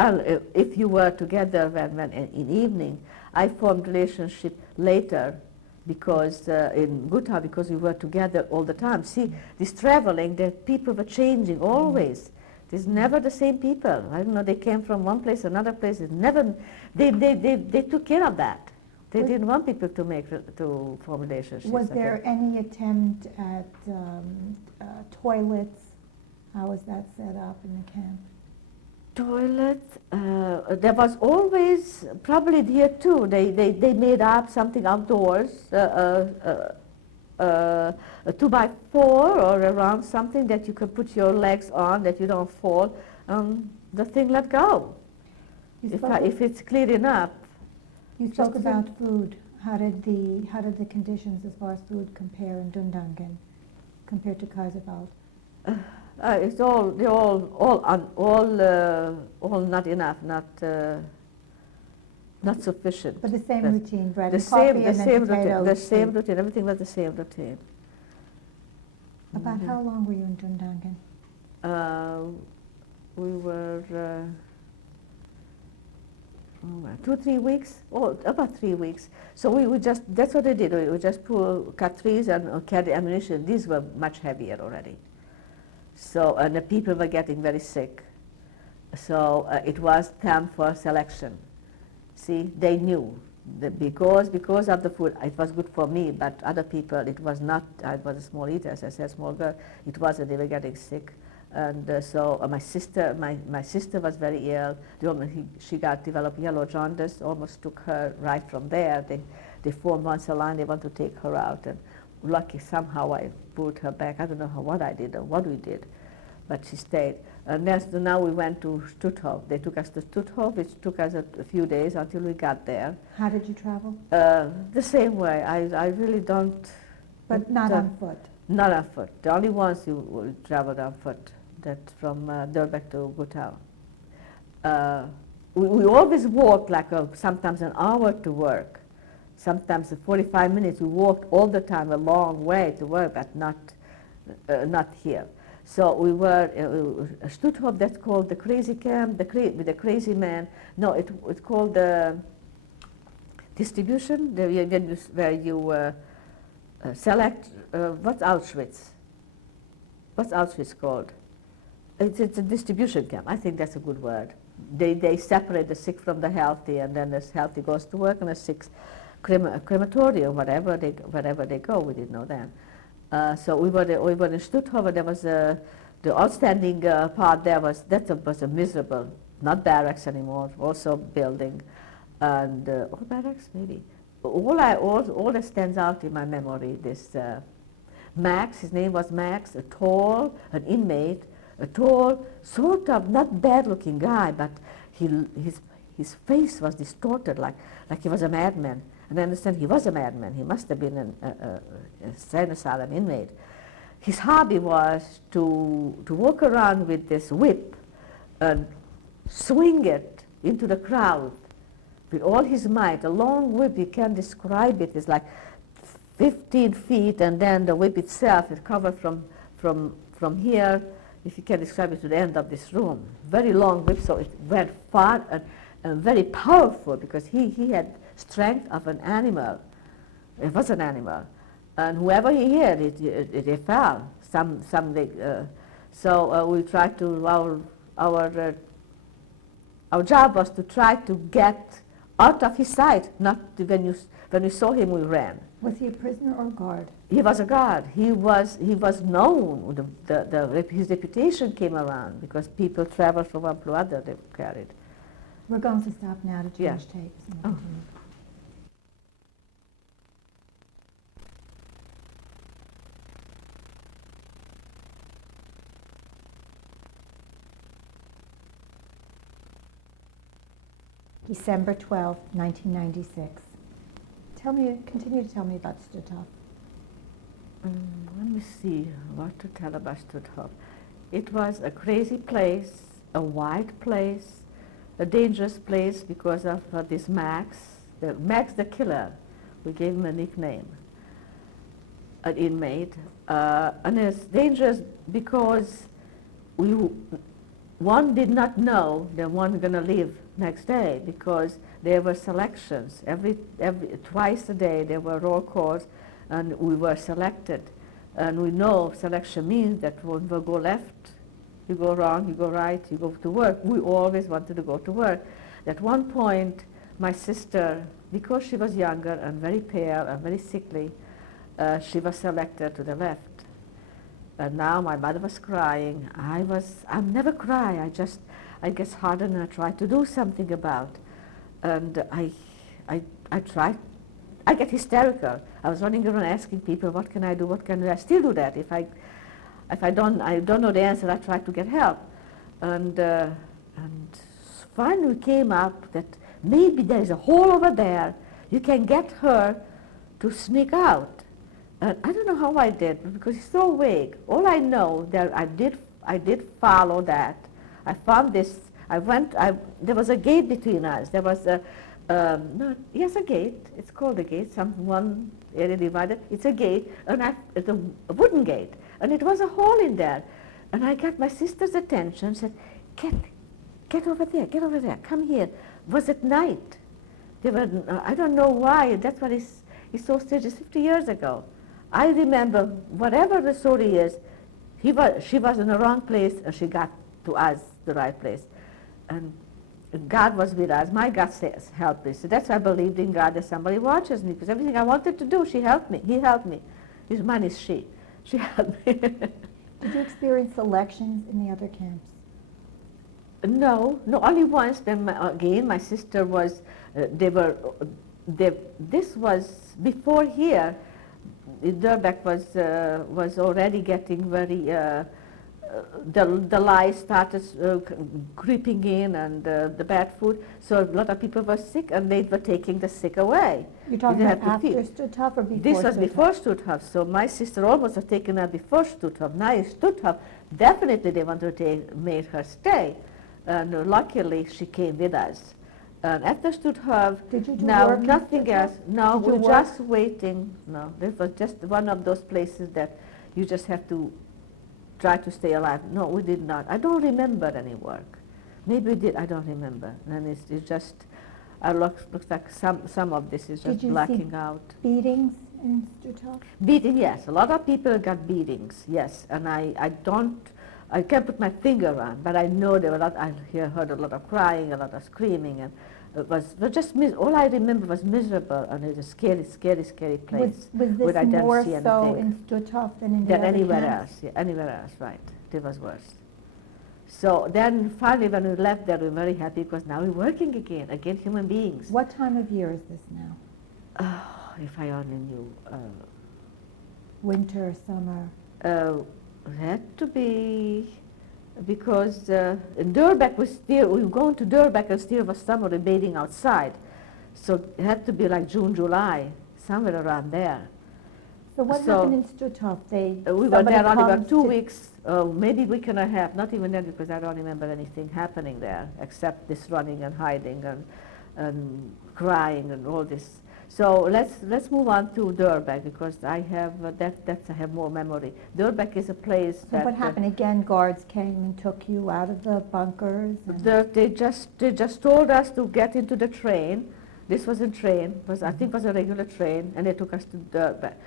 if you were together when in evening, I formed relationship later because in Ghouta, because we were together all the time. See, this traveling, the people were changing always. It's never the same people. I don't know, they came from one place, another place. It's never, they took care of that. They didn't want people to form relationships. Was there any attempt at toilets? How was that set up in the camp? Toilet, there was always, probably here too, they made up something outdoors, a 2x4 or around something that you can put your legs on that you don't fall. The thing let go. If it's clear enough. You spoke about food. How did the conditions as far as food compare in Dundungan compared to Kaiserwald? It's they're all not enough, not sufficient. But the same Yes. routine, bread The and coffee same, and the then same potatoes. routine, the same soup. routine. Everything was the same routine. About how long were you in Dundungan? We were 2-3 weeks, or about 3 weeks. So we just, that's what they did. We just cut trees and carry ammunition. These were much heavier already. So, and the people were getting very sick. So it was time for selection. See, they knew that because of the food, it was good for me, but other people, it was not. I was a small eater, as I said, small girl. It wasn't. They were getting sick. And so my sister was very ill. She developed yellow jaundice, almost took her right from there. They formed once a line, they want to take her out. And lucky somehow I pulled her back. I don't know what I did or what we did, but she stayed. And now we went to Stutthof. They took us to Stutthof, which took us a few days until we got there. How did you travel? The same way. I really don't. But not on foot. Not on foot. The only ones you traveled on foot. That from Durbeck to Gutau. We always walked like sometimes an hour to work, sometimes 45 minutes. We walked all the time a long way to work, but not here. So we were Stutthof. That's called the crazy camp, with the crazy man. No, it's called the distribution, where you select. What's Auschwitz? What's Auschwitz called? It's a distribution camp. I think that's a good word. They separate the sick from the healthy, and then the healthy goes to work, and the sick crematorium, wherever they go. We didn't know that. So we were in Stutthof. There was the outstanding part there was a miserable, not barracks anymore, also building, and or barracks maybe. All that stands out in my memory. This Max, his name was Max, an inmate. A tall, sort of not bad-looking guy, but his face was distorted, like he was a madman. And I understand he was a madman. He must have been a insane asylum inmate. His hobby was to walk around with this whip and swing it into the crowd with all his might. A long whip, you can't describe it. It's like 15 feet, and then the whip itself is covered from here, if you can describe it, to the end of this room. Very long whip, so it went far and very powerful, because he had strength of an animal. It was an animal. And whoever he hit, it fell. So we tried to, our job was to try to get out of his sight. Not when we saw him, we ran. Was he a prisoner or guard? He was a guard. He was known. His reputation came around because people traveled from one to other. They carried. We're going to stop now to change tapes. And we'll Oh. continue. December 12, 1996. Continue to tell me about Stutthof. Let me see what to tell about Stutthof. It was a crazy place, a wild place, a dangerous place because of this Max the killer. We gave him a nickname, an inmate. And it's dangerous because one did not know that one was going to leave next day, because there were selections. Twice a day there were roll calls, and we were selected. And we know selection means that one will go left, you go wrong, you go right, you go to work. We always wanted to go to work. At one point, my sister, because she was younger and very pale and very sickly, she was selected to the left. And now my mother was crying. I never cry. I get hardened and I try to do something about. And I try. I get hysterical. I was running around asking people, what can I do, what can I do? I still do that. If I don't know the answer, I try to get help. And finally came up that maybe there is a hole over there. You can get her to sneak out. And I don't know how I did, because it's so vague. All I know that I did follow that. I found this. There was a gate between us. There was a gate. It's called a gate. One area divided. It's a gate, and it's a wooden gate, and it was a hole in there. And I got my sister's attention. Said, "Get over there. Get over there. Come here." It was at night. They were. I don't know why. That's what is so strange. It's 50 years ago. I remember whatever the story is. She was in the wrong place, and she got to us the right place, and God was with us. My God helped me. So that's why I believed in God, that somebody watches me, because everything I wanted to do, she helped me. He helped me. His man is she. She helped me. Did you experience elections in the other camps? No, only once. Then again, my sister was. This was before here. Durbeck was already getting very. The lice started creeping in, and the bad food. So a lot of people were sick, and they were taking the sick away. You're talking about after Stutthof or before This was Stutthof? before Stutthof. So my sister almost was taken her before Stutthof. Now in Stutthof, definitely they wanted to make her stay. And luckily she came with us. And after Stutthof, Did you do now work in nothing Stutthof? else. No, Did you we're work? just waiting. No, this was just one of those places that you just have to try to stay alive. No, we did not. I don't remember any work. Maybe we did. I don't remember. And it's just. Looks like some of this is Did just you see blacking out. beatings in Stutthof? Beating, yes. A lot of people got beatings, yes. And I can't put my finger on, but I know there were I heard a lot of crying, a lot of screaming, and it was just all I remember was miserable, and it was a scary, scary, scary place. Was where this I didn't more see so anything. in Stutthof than in the Than other anywhere camps? else, yeah, anywhere else, right. It was worse. So then finally when we left there, we were very happy because now we're working again human beings. What time of year is this now? Oh, if I only knew. Winter, summer? It had to be, because in Durbeck we were going to Durbeck and still was summer and bathing outside. So it had to be like June, July, somewhere around there. So what happened in Stutthof? We were there only about 2 weeks, maybe week and a half, not even then, because I don't remember anything happening there except this running and hiding and crying and all this. So let's move on to Durbeck, because I have I have more memory. Durbeck is a place So that what happened again? Guards came and took you out of the bunkers? And they just told us to get into the train. This was a train, I think it was a regular train, and they took us to Durbeck.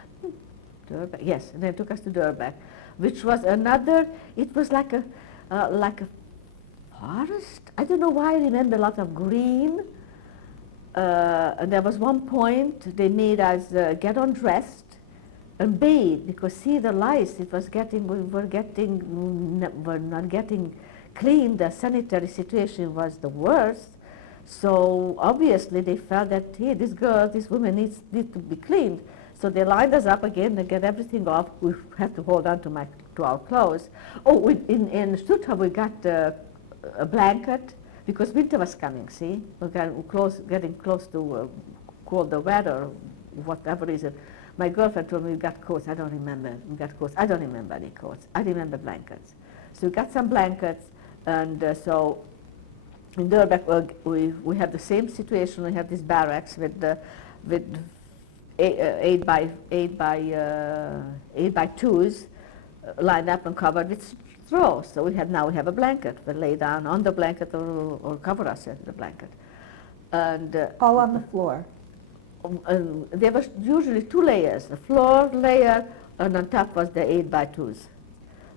Durbeck, yes, and they took us to Durbeck, which was another. It was like a forest. I don't know why I remember a lot of green. And there was one point they made us get undressed and bathe, because see the lice. We were not getting clean. The sanitary situation was the worst. So obviously they felt that, hey, these women need to be cleaned. So they lined us up again. They get everything off. We had to hold on to our clothes. Oh, in Stutthof we got a blanket, because winter was coming. See, we're getting close to colder weather, whatever reason. My girlfriend told me we got coats. I don't remember. We got coats. I don't remember any coats. I remember blankets. So we got some blankets, and so in Durbeck we have the same situation. We have these barracks with 8 by 2s lined up and covered with straw. So now we have a blanket. We lay down on the blanket or cover ourselves with the blanket. And all on the floor? There was usually 2 layers, the floor layer, and on top was the 8 by 2s.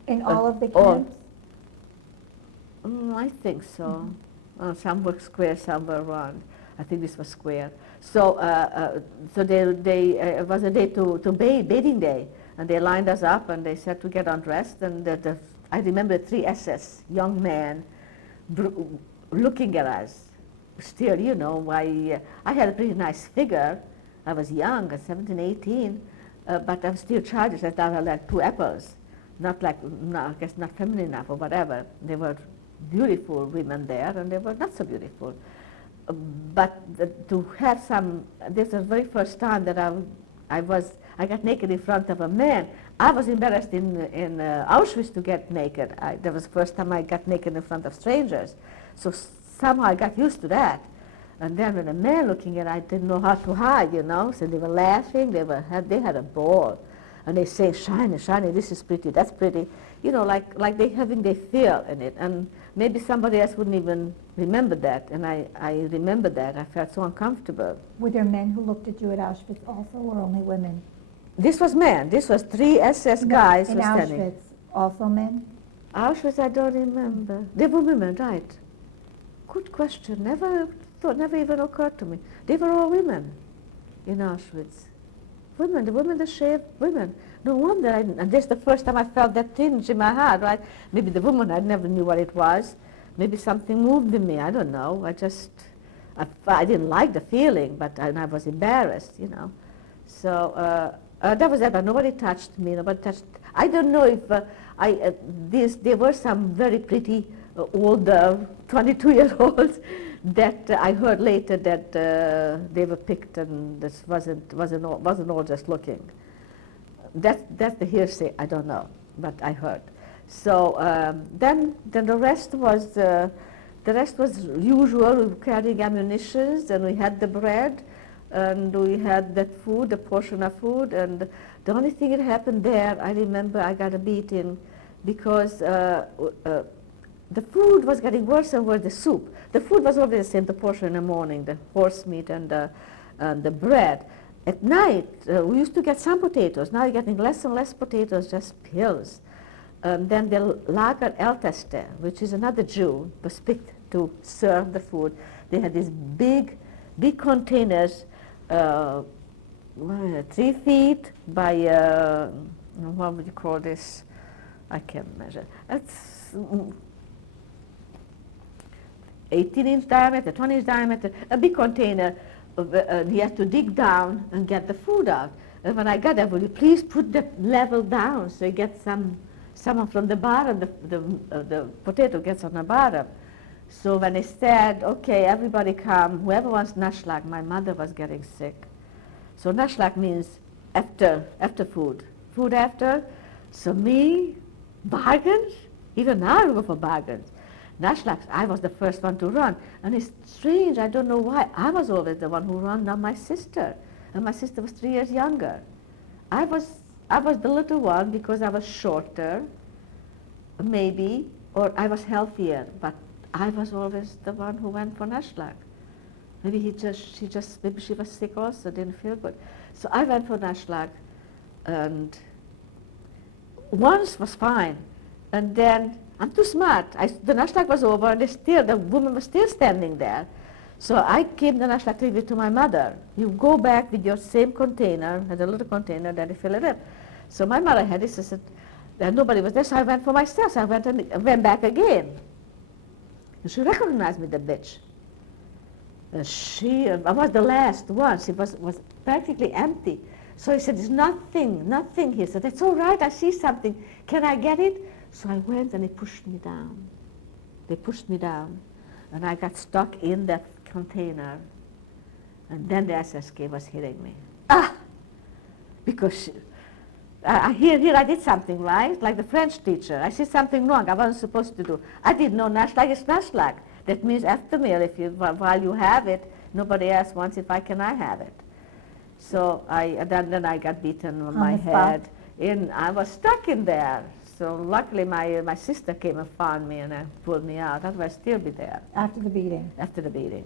In all of the all. camps? I think so. Some were square, some were round. I think this was square. So, it was a day to bathing day, and they lined us up and they said to get undressed. And I remember 3 SS, young men, looking at us. Still, you know, I had a pretty nice figure. I was young, at 17, 18, but I'm still childish. I thought I had 2 apples. Not like, no, I guess not feminine enough or whatever. They were beautiful women there, and they were not so beautiful. But to have some, this was the very first time that I got naked in front of a man. I was embarrassed in Auschwitz to get naked. That was the first time I got naked in front of strangers. So somehow I got used to that. And then when a man looking at it, I didn't know how to hide, you know. So they were laughing, they had a ball. And they say, shiny, shiny, this is pretty, that's pretty. You know, like they having their feel in it. And maybe somebody else wouldn't even remember that. And I remember that. I felt so uncomfortable. Were there men who looked at you at Auschwitz also, or only women? This was men. This was 3 SS guys in were standing. Auschwitz, also men? Auschwitz, I don't remember. They were women, right? Good question. Never even occurred to me. They were all women in Auschwitz. Women, the women that shaved women. No wonder, and this is the first time I felt that tinge in my heart, right? Maybe the woman, I never knew what it was. Maybe something moved in me, I don't know. I didn't like the feeling, but I was embarrassed, you know. So that was it, but nobody touched me, I don't know if there were some very pretty older 22-year-olds that I heard later that they were picked, and this wasn't all just looking. That's the hearsay. I don't know, but I heard. So then the rest was usual. We were carrying ammunition, and we had the bread, and we had that food, a portion of food, and the only thing that happened there, I remember I got a beating because the food was getting worse and worse, the soup. The food was always the same, the portion in the morning, the horse meat and the bread. At night, we used to get some potatoes. Now you're getting less and less potatoes, just pills. Then the Lager Älteste, which is another Jew, was picked to serve the food. They had these big containers, 3 feet by, what would you call this? I can't measure. That's 18-inch diameter, 20-inch diameter, a big container. You have to dig down and get the food out. And when I got there, will you please put the level down so you get some from the bottom, the potato gets on the bottom. So when they said, okay, everybody come, whoever wants Nachschlag, my mother was getting sick. So Nachschlag means after food. Food after. So me, bargains? Even now I go for bargains. Nachschlag, I was the first one to run. And it's strange, I don't know why. I was always the one who ran, not my sister. And my sister was 3 years younger. I was the little one because I was shorter, maybe, or I was healthier, but I was always the one who went for Nachschlag. Maybe maybe she was sick also, didn't feel good. So I went for Nachschlag, and once was fine, and then I'm too smart. The Nachschlag was over, and the woman was still standing there. So I gave the Nachschlag to give it to my mother. You go back with your same container, had a little container, then you fill it up. So my mother had this, and nobody was there, so I went for myself. So I went back again. And she recognized me, the bitch. I was the last one. She was practically empty. So he said, there's nothing. He said, that's all right, I see something. Can I get it? So I went, and they pushed me down. They pushed me down, and I got stuck in that container. And then the SSK was hitting me. Because here I did something right, like the French teacher. I did something wrong I wasn't supposed to do. I didn't know Nachschlag is Nachschlag. That means after meal, while you have it, nobody else wants it, why can I have it? So then I got beaten on my head, and I was stuck in there. So luckily my sister came and found me and pulled me out. Otherwise I'd still be there. After the beating? After the beating.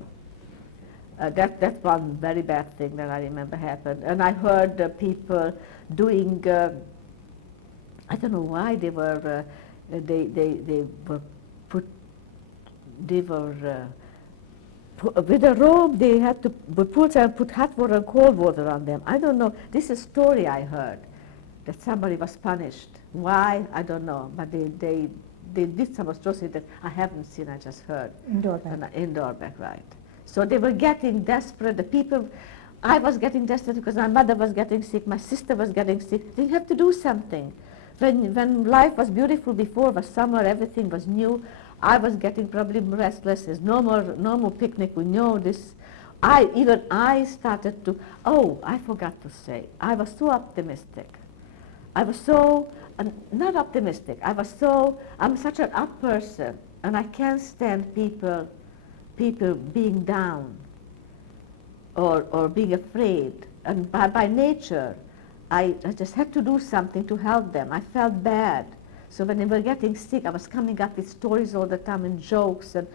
That's one very bad thing that I remember happened. And I heard people doing, I don't know why they were with a rope they had to put hot water and cold water on them. I don't know. This is a story I heard, that somebody was punished. Why? I don't know. But they did some atrocity that I haven't seen, I just heard. In Dorbeck. In Dorbeck, right. So they were getting desperate. The people, I was getting desperate because my mother was getting sick, my sister was getting sick. They have to do something. When life was beautiful before, was summer, everything was new, I was getting probably restless. There's no more picnic. We know this. I started to, I forgot to say, I was so optimistic. I was so, not optimistic, I'm such an up person, and I can't stand people being down or being afraid. And by nature, I just had to do something to help them. I felt bad. So when they were getting sick, I was coming up with stories all the time and jokes and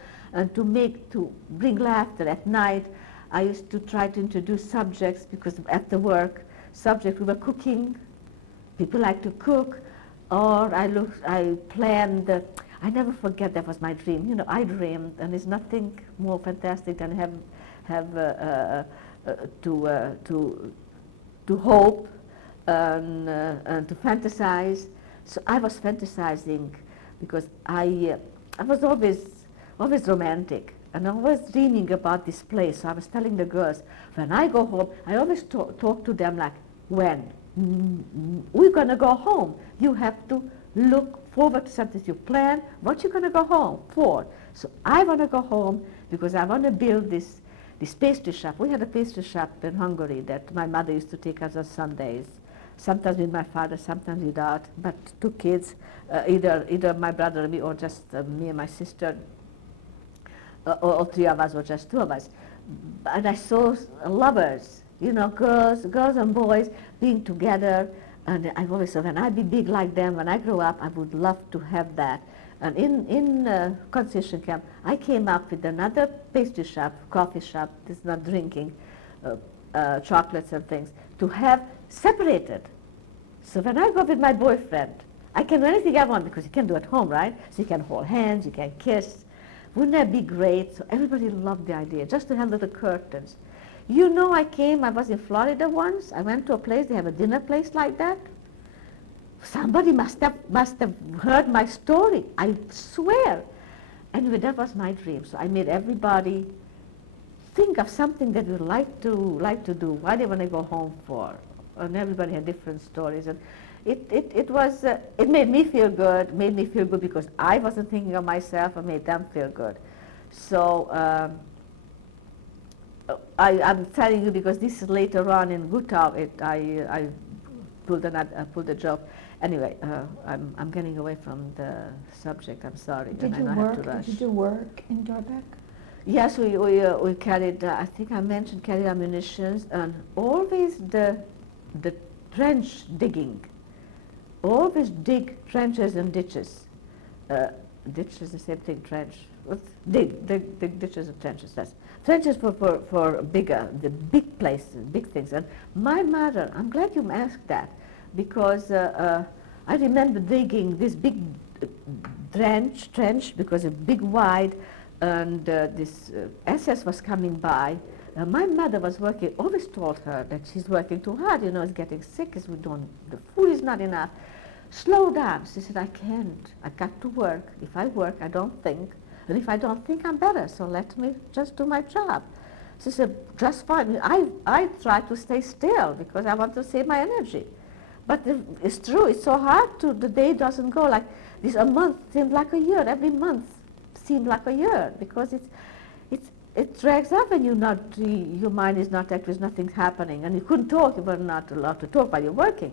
to bring laughter at night. I used to try to introduce subjects because after work, we were cooking. People like to cook, or I planned. I never forget, that was my dream. You know, I dreamed, and there's nothing more fantastic than to hope and to fantasize. So I was fantasizing because I was always romantic, and I was dreaming about this place. So I was telling the girls, when I go home, I always talk to them like, when? We're going to go home. You have to look forward to something. You plan what you're going to go home for. So I want to go home because I want to build this pastry shop. We had a pastry shop in Hungary that my mother used to take us on Sundays. Sometimes with my father, sometimes without, but 2 kids, either my brother and me, or just me and my sister, or 3 of us, or just 2 of us. And I saw lovers, you know, girls and boys being together, and I always said, when I be big like them, when I grow up, I would love to have that. And in concentration camp, I came up with another pastry shop, coffee shop, this is not drinking, chocolates and things, to have separated. So when I go with my boyfriend, I can do anything I want because you can do at home, right? So you can hold hands, you can kiss. Wouldn't that be great? So everybody loved the idea, just to have little curtains. You know, I was in Florida once. I went to a place, they have a dinner place like that. Somebody must have heard my story, I swear. Anyway, that was my dream. So I made everybody think of something that we'd like to do, why they want to go home for. And everybody had different stories. And it made me feel good, because I wasn't thinking of myself, and made them feel good. So I'm telling you because this is later on in Gutau, I pulled a joke. Anyway, I'm getting away from the subject, I'm sorry. Did you work in Dorbeck? Yes, we carried, I think I mentioned carried ammunitions, and always the trench digging. Always dig trenches and ditches. Ditch is the same thing, trench. Dig ditches and trenches, yes. Trenches for the big places, big things. And my mother, I'm glad you asked that, because I remember digging this big trench because a big wide, and this SS was coming by. My mother was working, always told her that she's working too hard, you know, it's getting sick, the food is not enough. Slow down. She said, I can't. I got to work. If I work, I don't think. And if I don't think, I'm better. So let me just do my job. She said, just fine. I try to stay still because I want to save my energy. But it's true. It's so hard the day doesn't go like this. A month seemed like a year. Every month seemed like a year because it drags up and your mind is not active, there's nothing happening. And you couldn't talk. You were not allowed to talk while you're working.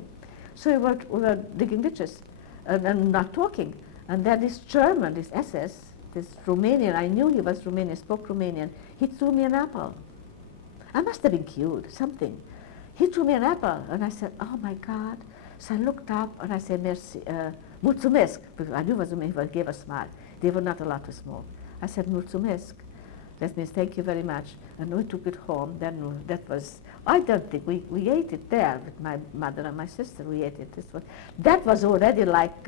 So we were digging ditches and not talking. And then this German, this SS, this Romanian, I knew he was Romanian, spoke Romanian, he threw me an apple. I must have been cute, something. He threw me an apple, and I said, oh my God. So I looked up and I said, merci, mulțumesc, because I knew it was Romanian, he gave a smile. They were not allowed to smoke. I said, mulțumesc. That means thank you very much. And we took it home. Then that was, I don't think, we ate it there with my mother and my sister. We ate it. That was already like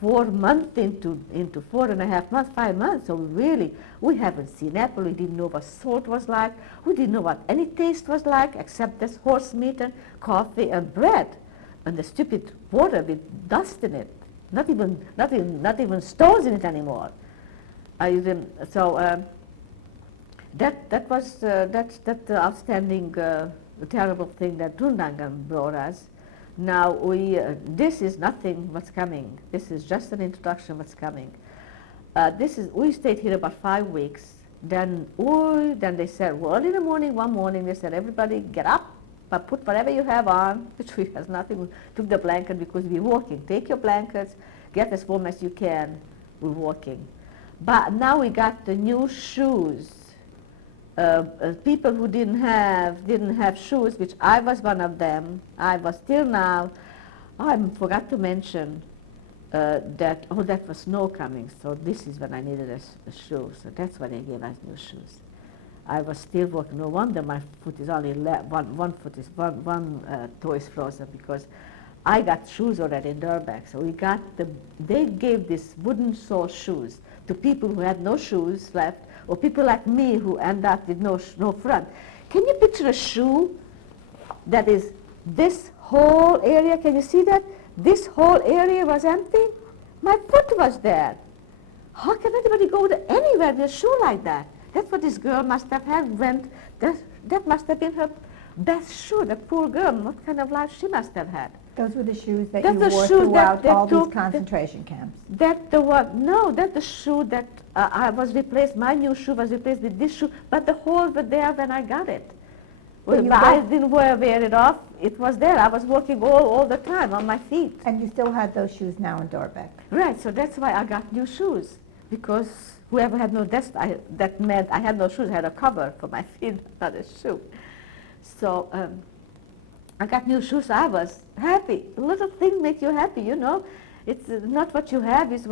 4 months into 4.5 months, 5 months. So we haven't seen apple. We didn't know what salt was like. We didn't know what any taste was like, except this horse meat and coffee and bread. And the stupid water with dust in it. not even stones in it anymore. I didn't, so that was that's the outstanding, terrible thing that Dundangan brought us. Now this is nothing what's coming. This is just an introduction what's coming. We stayed here about 5 weeks. Then they said, well, early in the morning, one morning, they said, everybody get up, but put whatever you have on, which we has nothing, took the blanket because we're walking. Take your blankets, get as warm as you can, we're walking. But now we got the new shoes. People who didn't have shoes, which I was one of them. I was till now. I forgot to mention that was snow coming. So this is when I needed a shoe. So that's when they gave us new shoes. I was still walking. No wonder my foot is only one toe is frozen, because I got shoes already in Durban. So they gave these wooden sole shoes to people who had no shoes left, or people like me who end up with no front. Can you picture a shoe that is this whole area? Can you see that? This whole area was empty. My foot was there. How can anybody go anywhere with a shoe like that? That's what this girl must have had. That must have been her best shoe. The poor girl. What kind of life she must have had. Those were the shoes that That's you the wore shoes throughout that all took- these concentration camps. That's the shoe that I was replaced. My new shoe was replaced with this shoe, but the holes were there when I got it. But you But I got- didn't wear it off. It was there. I was walking all the time on my feet. And you still had those shoes now in Dorbeck. Right, so that's why I got new shoes, because whoever had no desk, that meant I had no shoes. I had a cover for my feet, not a shoe. So I got new shoes. I was happy. Little things make you happy, you know. It's not what you have; it's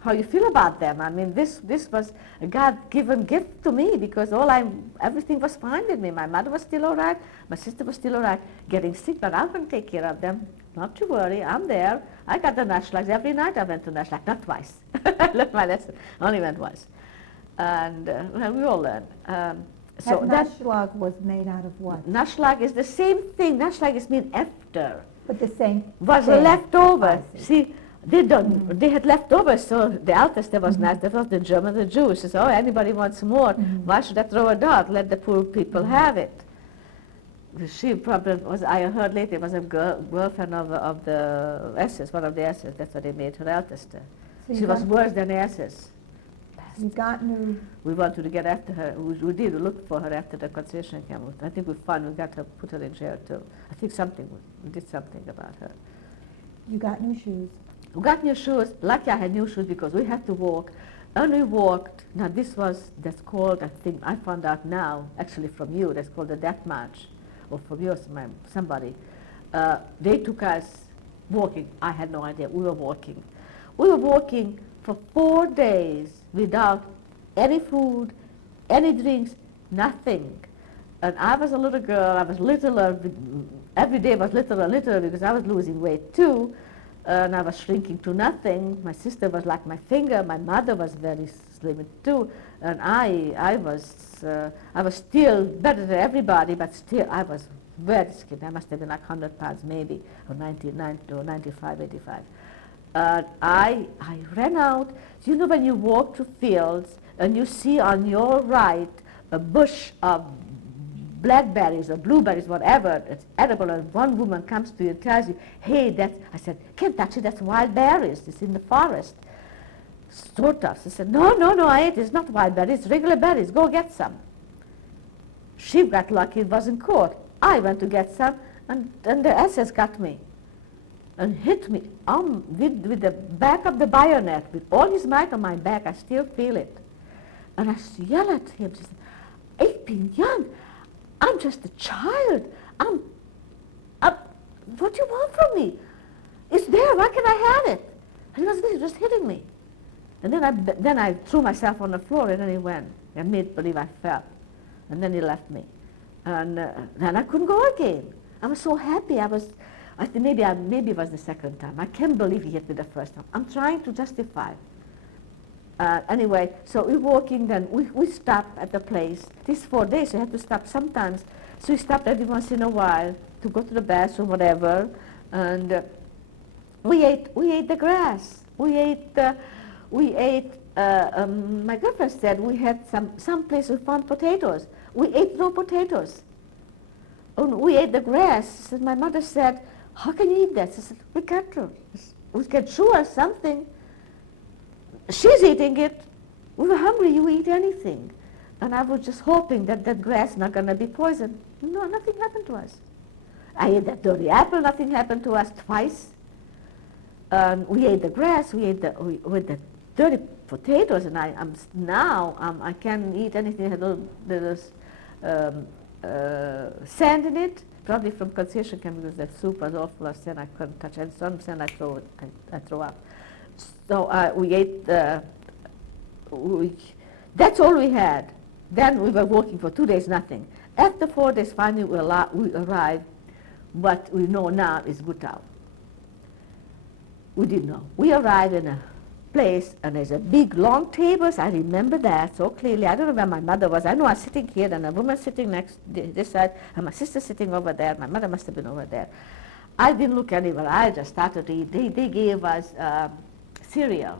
how you feel about them. I mean, this was a God-given gift to me, because everything was fine with me. My mother was still all right. My sister was still all right. Getting sick, but I'm going to take care of them. Not to worry, I'm there. I got the Nashlags every night. I went to Nashlag, not twice. I learned my lesson. I only went once. And well, we all learn. So That Nashlag was made out of what? Nashlag is the same thing. Nashlag is mean after. But the same Was thing. leftover. I see. See, they had leftovers, so the Altester was nice. That was the German, the Jews. They said, oh, anybody wants more. Why should I throw it out? Let the poor people have it. She probably was, I heard later, was a girlfriend of the SS, one of the SS. That's why they made her Altester. So you She was got- worse than the SS. You got new. We wanted to get after her. We did look for her after the concentration camp. I think we found, we got her, put her in jail too. I think we did something about her. You got new shoes. We got new shoes. Lucky I had new shoes because we had to walk. And we walked. Now that's called, I think, I found out now, actually from you, that's called the Death March. Or from yours, somebody. They took us walking. I had no idea. We were walking. We were walking for 4 days without any food, any drinks, nothing. And I was a little girl. I was littler. Every day was littler and littler because I was losing weight too. And I was shrinking to nothing. My sister was like my finger. My mother was very slim too. And I was still better than everybody, but still I was very skinny. I must have been like 100 pounds maybe, or 95, 85. I ran out. So you know when you walk through fields and you see on your right a bush of blackberries or blueberries, whatever, it's edible, and one woman comes to you and tells you, hey, I said, can't touch it, that's wild berries, it's in the forest. Sort of. She said, no, I ate it, it's not wild berries, it's regular berries, go get some. She got lucky, it wasn't caught. I went to get some, and the SS got me and hit me with the back of the bayonet, with all his might on my back. I still feel it. And I yell at him, she said, ich bin young, I'm just a child. What do you want from me? It's there, why can't I have it? And he was just hitting me. And then I threw myself on the floor, and then he went. I made believe I fell. And then he left me. And then I couldn't go again. I was so happy. I think maybe it was the second time. I can't believe he hit me the first time. I'm trying to justify. Anyway, so we're walking, then we stopped at the place. These 4 days, you had to stop sometimes. So we stopped every once in a while to go to the bathroom, whatever, and we ate the grass. My girlfriend said we had some place we found potatoes. We ate no potatoes. And we ate the grass. And my mother said, how can you eat that? I said, we can chew or something. She's eating it. We were hungry, you eat anything. And I was just hoping that that grass not going to be poisoned. No, nothing happened to us. I ate that dirty apple, nothing happened to us twice. We ate the grass, we ate the dirty potatoes, and I can't eat anything that there's sand in it, probably from concentration camp because that soup was all full of sand. I couldn't touch it. Some sand I throw up. So we ate that's all we had. Then we were working for 2 days, nothing. After 4 days, finally we arrived. What we know now is Gutau. We didn't know. We arrived in a place, and there's a big, long tables. I remember that so clearly. I don't know where my mother was. I know I was sitting here, and a woman sitting next this side, and my sister sitting over there. My mother must have been over there. I didn't look anywhere. I just started to eat. They gave us cereal,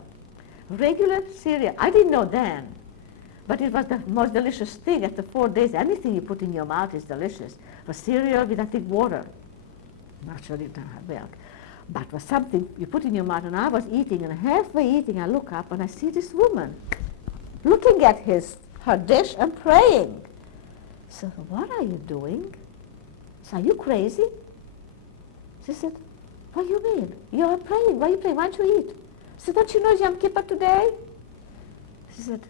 regular cereal. I didn't know then, but it was the most delicious thing. After 4 days, anything you put in your mouth is delicious. But cereal with, I think, water. I'm not sure it didn't have milk. But was something you put in your mouth, and I was eating, and halfway eating, I look up, and I see this woman looking at her dish and praying. So, what are you doing? So, are you crazy? She said, what do you mean? You're praying. Why are you praying? Why don't you eat? I said, don't you know it's Yom Kippur today? She said,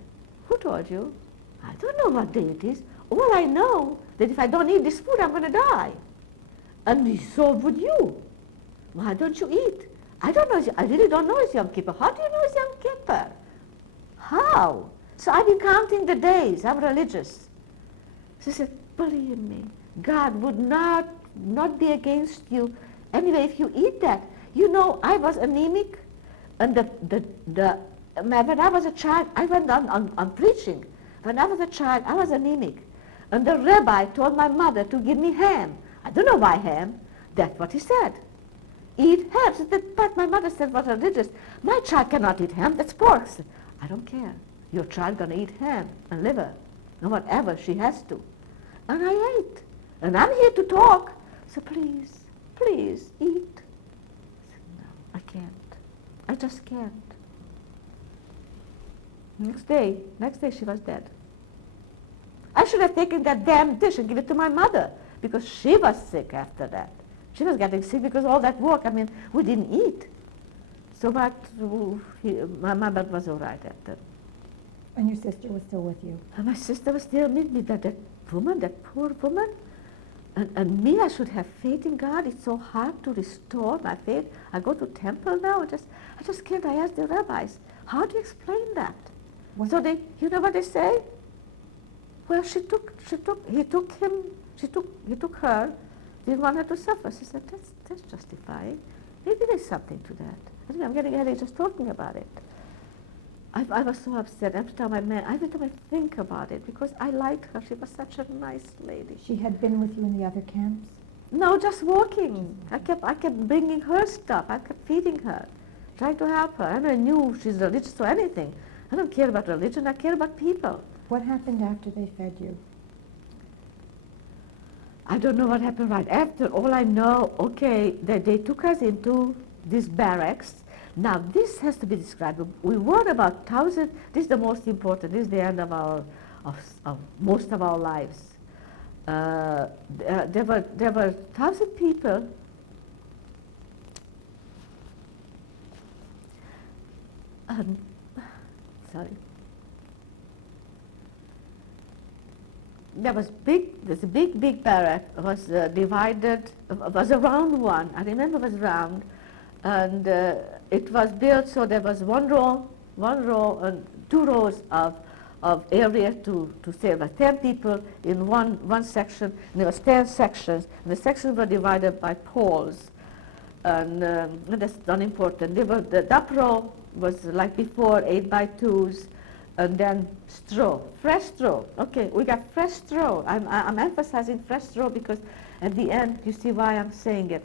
who told you? I don't know what day it is. All I know that if I don't eat this food, I'm going to die. And so would you. Why don't you eat? I don't know. I really don't know it's Yom Kippur. How do you know it's Yom Kippur? How? So I've been counting the days. I'm religious. She said, believe me, God would not be against you. Anyway, if you eat that. You know, I was anemic, and when I was a child, I went on preaching. When I was a child, I was anemic. And the rabbi told my mother to give me ham. I don't know why ham. That's what he said. Eat ham. So but my mother said, was religious. My child cannot eat ham. That's pork. I said, I don't care. Your child going to eat ham and liver and whatever she has to. And I ate. And I'm here to talk. So please, please, eat. I said, no, I can't. I just can't. Next day she was dead. I should have taken that damn dish and given it to my mother because she was sick after that. She was getting sick because all that work, we didn't eat. So but my mother was all right after. And your sister was still with you? And my sister was still with me, that woman, that poor woman. And me, I should have faith in God. It's so hard to restore my faith. I go to temple now, I just can't. I ask the rabbis, how do you explain that? So you know what they say? Well, he took her, didn't want her to suffer. She said, that's justifying. Maybe there's something to that. I think I'm getting a headache just talking about it. I was so upset every time every time I think about it, because I liked her. She was such a nice lady. She had been with you in the other camps? No, just walking. I kept bringing her stuff. I kept feeding her, trying to help her. I knew she's religious or anything. I don't care about religion. I care about people. What happened after they fed you? I don't know what happened right after. All I know, that they took us into these barracks. Now, this has to be described. We were about 1,000. This is the most important. This is the end of most of our lives. There were 1,000 people. Sorry. There's a big barrack. Was divided. Was a round one. I remember it was round. And it was built so there was one row and 2 rows of area to stay. There were 10 people in one section, and there was 10 sections. And the sections were divided by poles, and that's unimportant. The top row was like before, 8x2s, and then straw, fresh straw. Okay, we got fresh straw. I'm emphasizing fresh straw because At the end, you see why I'm saying it.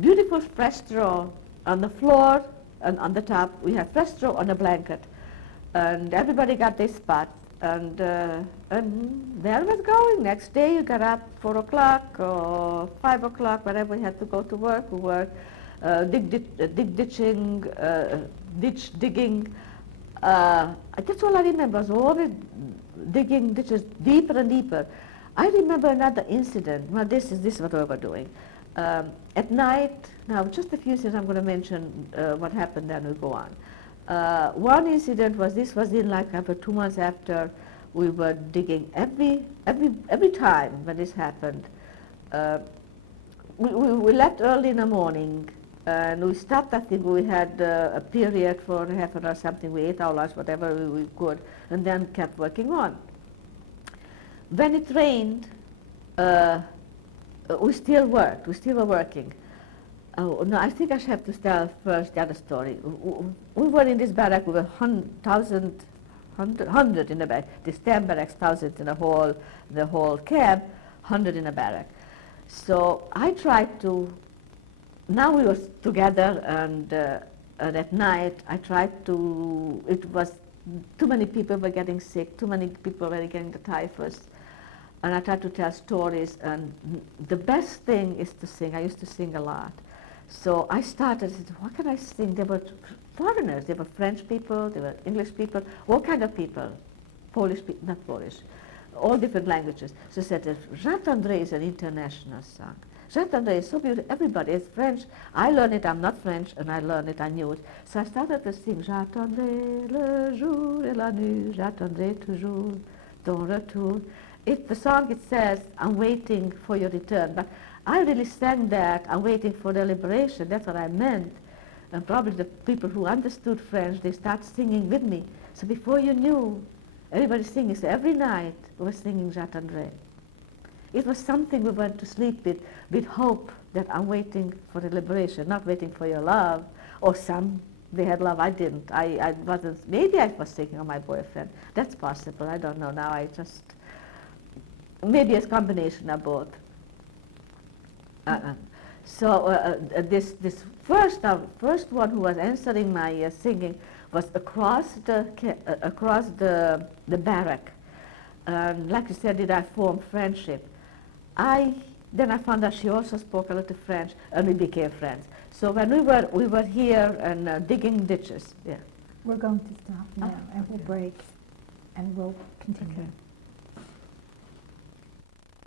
Beautiful fresh straw on the floor, and on the top we had fresh straw on a blanket, and everybody got their spot, and there was going. Next day you got up 4 o'clock or 5 o'clock, whenever you had to go to work. We were ditch digging. That's all I remember, was always digging ditches deeper and deeper. I remember another incident. Well, this is what we were doing. At night, now just a few things I'm going to mention what happened, then we'll go on. One incident was, this was in like after 2 months after we were digging. Every time when this happened, we left early in the morning, and we stopped. I think we had a period for half an hour or something. We ate our lunch, whatever we could, and then kept working on. When it rained, we still worked. We still were working. Oh, no, I think I should have to tell first the other story. We were in this barrack. We were 100 in the back. This 10 barracks, 1,000 in the whole camp, 100 in a barrack. So I tried to. Now we were together, and at night I tried to. It was too many people were getting sick. Too many people were getting the typhus. And I tried to tell stories, and the best thing is to sing. I used to sing a lot. So I started, I said, what can I sing? There were foreigners, there were French people, there were English people, all kind of people, Polish people, not Polish, all different languages. So I said, Jacques-André is an international song. Jacques-André is so beautiful, everybody is French. I learned it, I'm not French, and I learned it, I knew it. So I started to sing, J'attendrai le jour et la nuit, j'attendrai toujours ton retour. The song, it says, I'm waiting for your return, but I really sang that, I'm waiting for the liberation, that's what I meant. And probably the people who understood French, they start singing with me. So before you knew, everybody singing, so every night we were singing J'attendrai. It was something we went to sleep with hope that I'm waiting for the liberation, not waiting for your love, or some, they had love, I didn't. I wasn't, maybe I was thinking of my boyfriend. That's possible, I don't know now, I just, maybe a combination of both. So this first one who was answering my singing was across the barrack. Like you said, did I form friendship? Then I found out she also spoke a little French, and we became friends. So when we were here and digging ditches, yeah. We're going to stop now, and we'll break, and we'll continue. Okay.